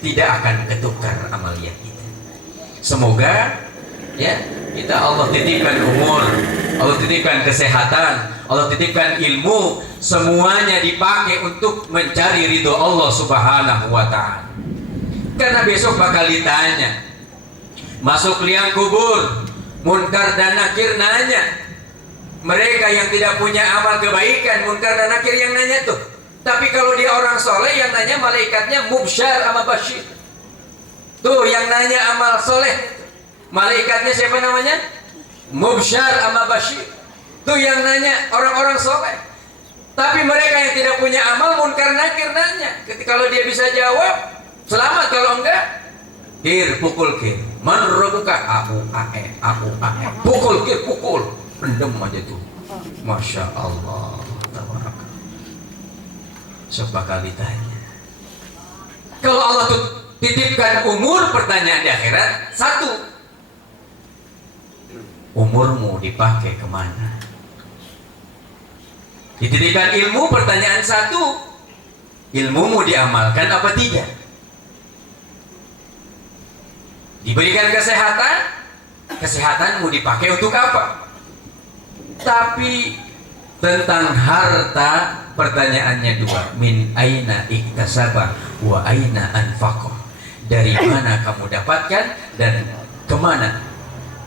Tidak akan ketukar amalia kita. Semoga ya kita Allah titipkan umur, Allah titipkan kesehatan, Allah titipkan ilmu, semuanya dipakai untuk mencari ridho Allah Subhanahu wa ta'ala. Karena besok bakal ditanya, masuk liang kubur, Munkar dan Nakir nanya. Mereka yang tidak punya amal kebaikan, Munkar dan Nakir yang nanya tuh. Tapi kalau dia orang soleh, yang nanya malaikatnya Mubsyar sama Bashir. Tuh yang nanya amal soleh, malaikatnya siapa namanya? Mubsyar sama Bashir. Tuh yang nanya orang-orang soleh. Tapi mereka yang tidak punya amal, Munkar Nakir nanya. Ketika kalau dia bisa jawab, selamat. Kalau enggak, kir pukul kir. Man rabbuka? Aku ae. Pukul kir, pukul. Pendem aja tuh. Masya Allah. Tabaraka. Sebab ditanya. Kalau Allah tuh titipkan umur, pertanyaan di akhirat 1. Umurmu dipakai kemana? Dititipkan ilmu, pertanyaan 1. Ilmumu diamalkan apa tidak? Diberikan kesehatan, kesehatanmu dipakai untuk apa? Tapi tentang harta, pertanyaannya 2. Min aina iktasaba wa aina anfaqah. Dari mana kamu dapatkan dan kemana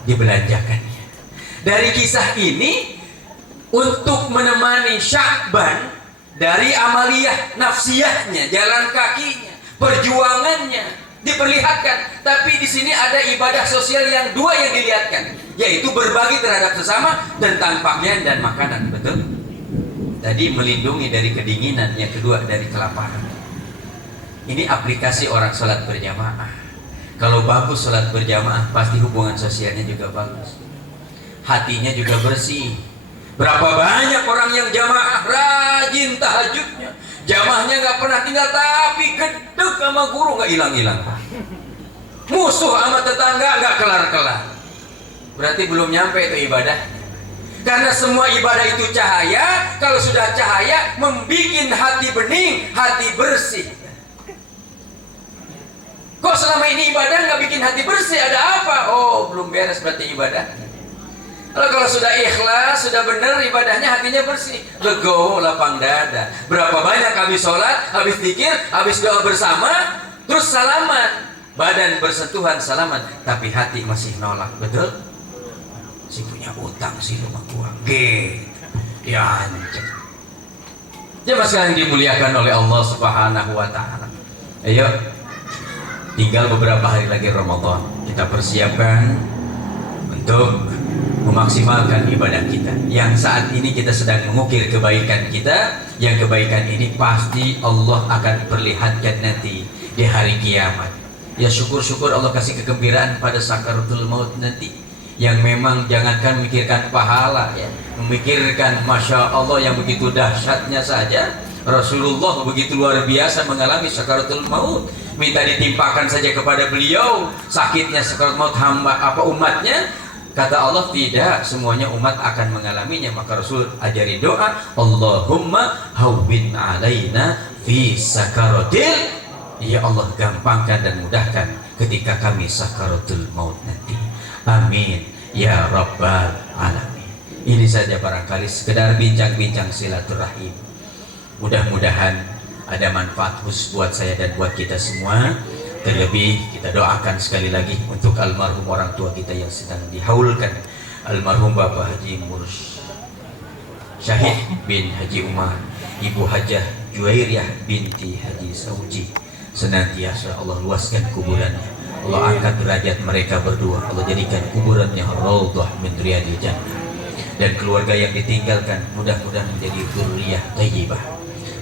dibelanjakannya? Dari kisah ini, untuk menemani Sya'ban dari amaliyah nafsiyahnya, jalan kakinya, perjuangannya diperlihatkan. Tapi di sini ada ibadah sosial yang 2 yang dilihatkan, yaitu berbagi terhadap sesama tentang pakaian dan makanan. Betul? Tadi melindungi dari kedinginan, yang kedua dari kelaparan. Ini aplikasi orang sholat berjamaah. Kalau bagus sholat berjamaah, pasti hubungan sosialnya juga bagus, hatinya juga bersih. Berapa banyak orang yang jamaah rajin tahajudnya, jamaahnya nggak pernah tinggal, tapi gedek sama guru nggak hilang-hilang, musuh sama tetangga nggak kelar-kelar. Berarti belum nyampe itu ibadahnya. Karena semua ibadah itu cahaya. Kalau sudah cahaya, membikin hati bening, hati bersih. Kok selama ini ibadah nggak bikin hati bersih? Ada apa? Oh, belum beres berarti ibadahnya. Kalau sudah ikhlas, sudah benar ibadahnya, hatinya bersih, legowo, lapang dada. Berapa banyak habis sholat, habis zikir, habis doa bersama, terus salaman, badan bersentuhan salaman, tapi hati masih nolak. Betul? Si punya utang sih sama gua, gitu. Ya anjir. Jemaah sekalian dimuliakan oleh Allah Subhanahu wa ta'ala. Ayo, tinggal beberapa hari lagi Ramadan. Kita persiapkan untuk memaksimalkan ibadah kita. Yang saat ini kita sedang mengukir kebaikan kita, yang kebaikan ini pasti Allah akan perlihatkan nanti di hari kiamat. Ya syukur-syukur Allah kasih kegembiraan pada sakaratul maut nanti. Yang memang jangankan memikirkan pahala, ya, memikirkan Masya Allah yang begitu dahsyatnya saja. Rasulullah begitu luar biasa mengalami sakaratul maut. Minta ditimpakan saja kepada beliau sakitnya sakaratul maut umatnya. Kata Allah, tidak semuanya umat akan mengalaminya. Maka Rasul ajari doa, Allahumma hawwin alaina fi sakaratil. Ya Allah, gampangkan dan mudahkan ketika kami sakaratul maut nanti. Amin ya rabbal alamin. Ini saja barangkali sekedar bincang-bincang silaturahim. Mudah-mudahan ada manfaat khusus buat saya dan buat kita semua. Terlebih kita doakan sekali lagi untuk almarhum orang tua kita yang sedang dihaulkan, almarhum Bapak Haji Mursyid Syahid bin Haji Umar, Ibu Hajah Juwairiyah binti Haji Sauji, senantiasa Allah luaskan kuburannya, Allah angkat derajat mereka berdua, Allah jadikan kuburannya raudhah min riyadil jannah. Dan keluarga yang ditinggalkan mudah-mudahan menjadi dzurriyyah thayyibah,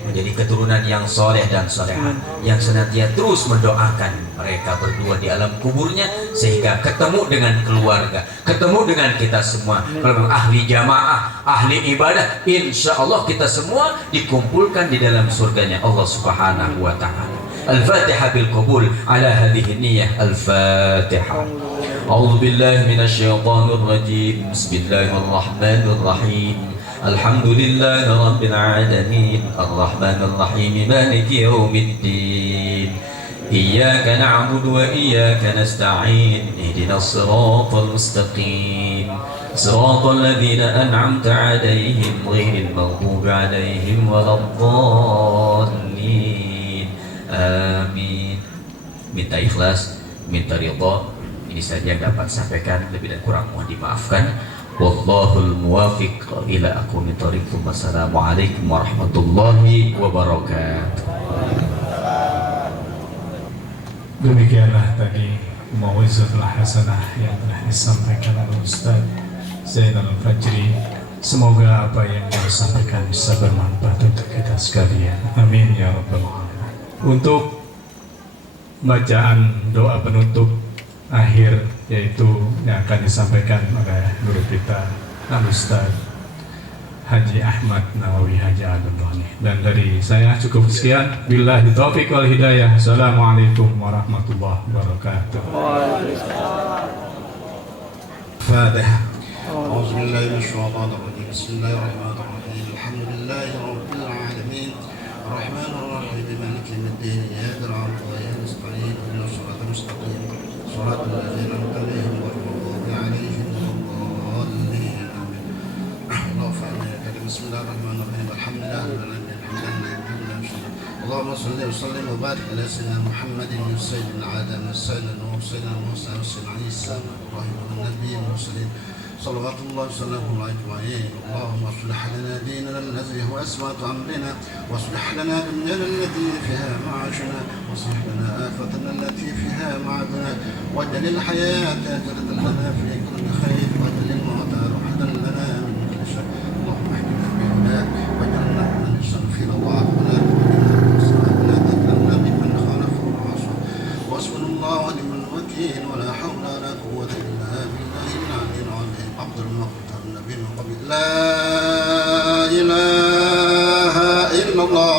menjadi keturunan yang soleh dan soleha, yang senantiasa terus mendoakan mereka berdua di alam kuburnya, sehingga ketemu dengan keluarga, ketemu dengan kita semua. Kalau memang ahli jamaah, ahli ibadah, insya Allah kita semua dikumpulkan di dalam surganya Allah Subhanahu wa Ta'ala. Al-Fatihah bil qabul ala hadhihi niyyah. Al-Fatihah. أعوذ بالله من الشيطان الرجيم. بسم الله الرحمن الرحيم. الحمد لله رب العالمين الرحمن الرحيم مالك يوم الدين إياك نعبد وإياك نستعين اهدنا الصراط المستقيم صراط الذين أنعمت عليهم غير المغضوب عليهم ولا الضالين آمين. Minta ikhlas, minta ridha. Ini saja yang dapat sampaikan, lebih dan kurang mohon dimaafkan. Wallahul muwafiq ila aqwamit thoriq. Wassalamualaikum warahmatullahi wabarakatuh. Demikianlah tadi mau'izatul hasanah yang telah disampaikan oleh Ustaz Zainal Fajri. Semoga apa yang disampaikan bisa bermanfaat untuk kita sekalian. Amin ya rabbal alamin. Untuk bacaan doa penutup akhir, yaitu yang akan disampaikan oleh guru kita Al-Ustaz Haji Ahmad Nawawi Haji Abdullah. Dan dari saya cukup sekian. Billahi taufiq wal hidayah. Assalamualaikum warahmatullahi wabarakatuh. Fatihah. A'udzu billahi minasy syaithanir rajim. Bismillahirrahmanirrahim. Alhamdulillahi rabbil alamin. Arrahmanir rahim. Maliki yaumiddin. Iyyaka na'budu wa iyyaka nasta'in. Ihdinas siratal mustaqim. Shiratal ladzina an'amta 'alaihim ghairil maghdubi 'alaihim waladdallin. Amin. Bismillahirrahmanirrahim. Alhamdulillah. اللهم صل وسلم وبارك على سيدنا محمد سيد العالم سيد النور سيد موسى سيد عيسى ابراهيم والنبي المرسلين صلوات الله وسلامه اجمعين. اللهم اصلح لنا ديننا الذي هو اسمة امرنا واصلح لنا دنيانا التي فيها معاشنا واصلح لنا افتنا التي فيها معادنا واجعل الحياة زادة لنا في كل خير واجعل الموت راحة لنا من كل شر. اللهم اهدنا بهداك واجعلنا من يستغفر الله ولا وحسبنا الله ونعم الوكيل ولا حول ولا قوة إلا بالله العلي العظيم. عبد المختار النبي من قبل لا إله إلا الله.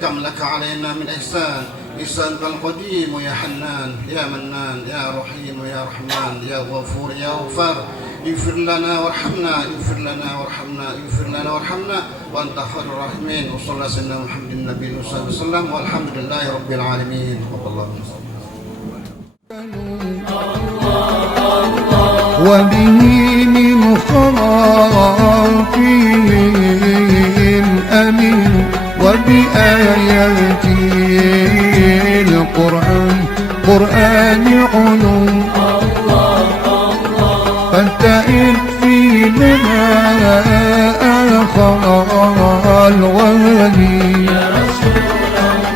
كم لك علينا من إحسان إحسانك القديم يا حنان يا منان يا رحيم يا رحمن يا غفور يا غفار. اغفر لنا وارحمنا اغفر لنا وارحمنا اغفر لنا وارحمنا وأنت خير الراحمين. وصلى الله سيدنا محمد النبي صلى الله عليه وسلم والحمد لله رب العالمين. وبه من خرافهم أمين وبآيات القرآن علوم فانتئن في لنا آخر الغالي. يا رسول الله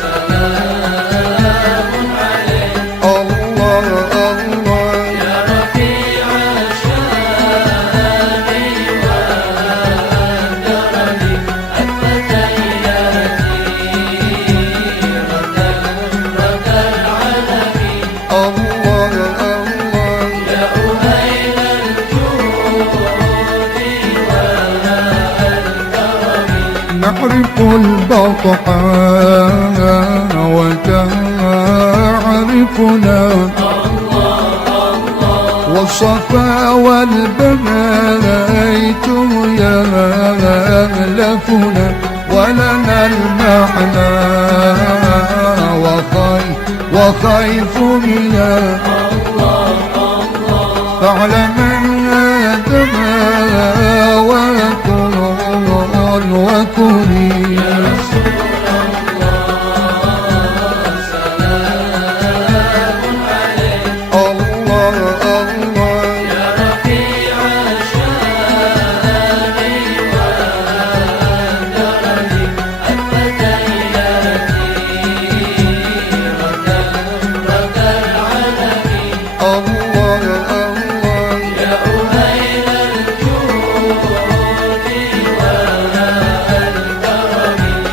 سلام عليك. الله الله يا رفيع الشان والدرج نعرف البطحاء وتعرفنا الصفا والبيت يألفنا ولنا المعنى وخيف يا فاعلم الندم وكوني يا رسول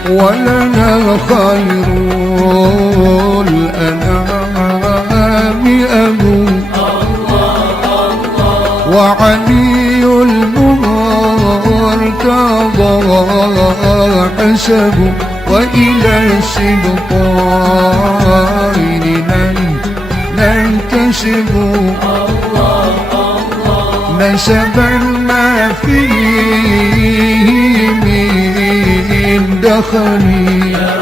ولنا خير الأنعام أبو وعلي المرتضى حسب وإلى السبطين ننتسب نسبا ما فيه من دخلي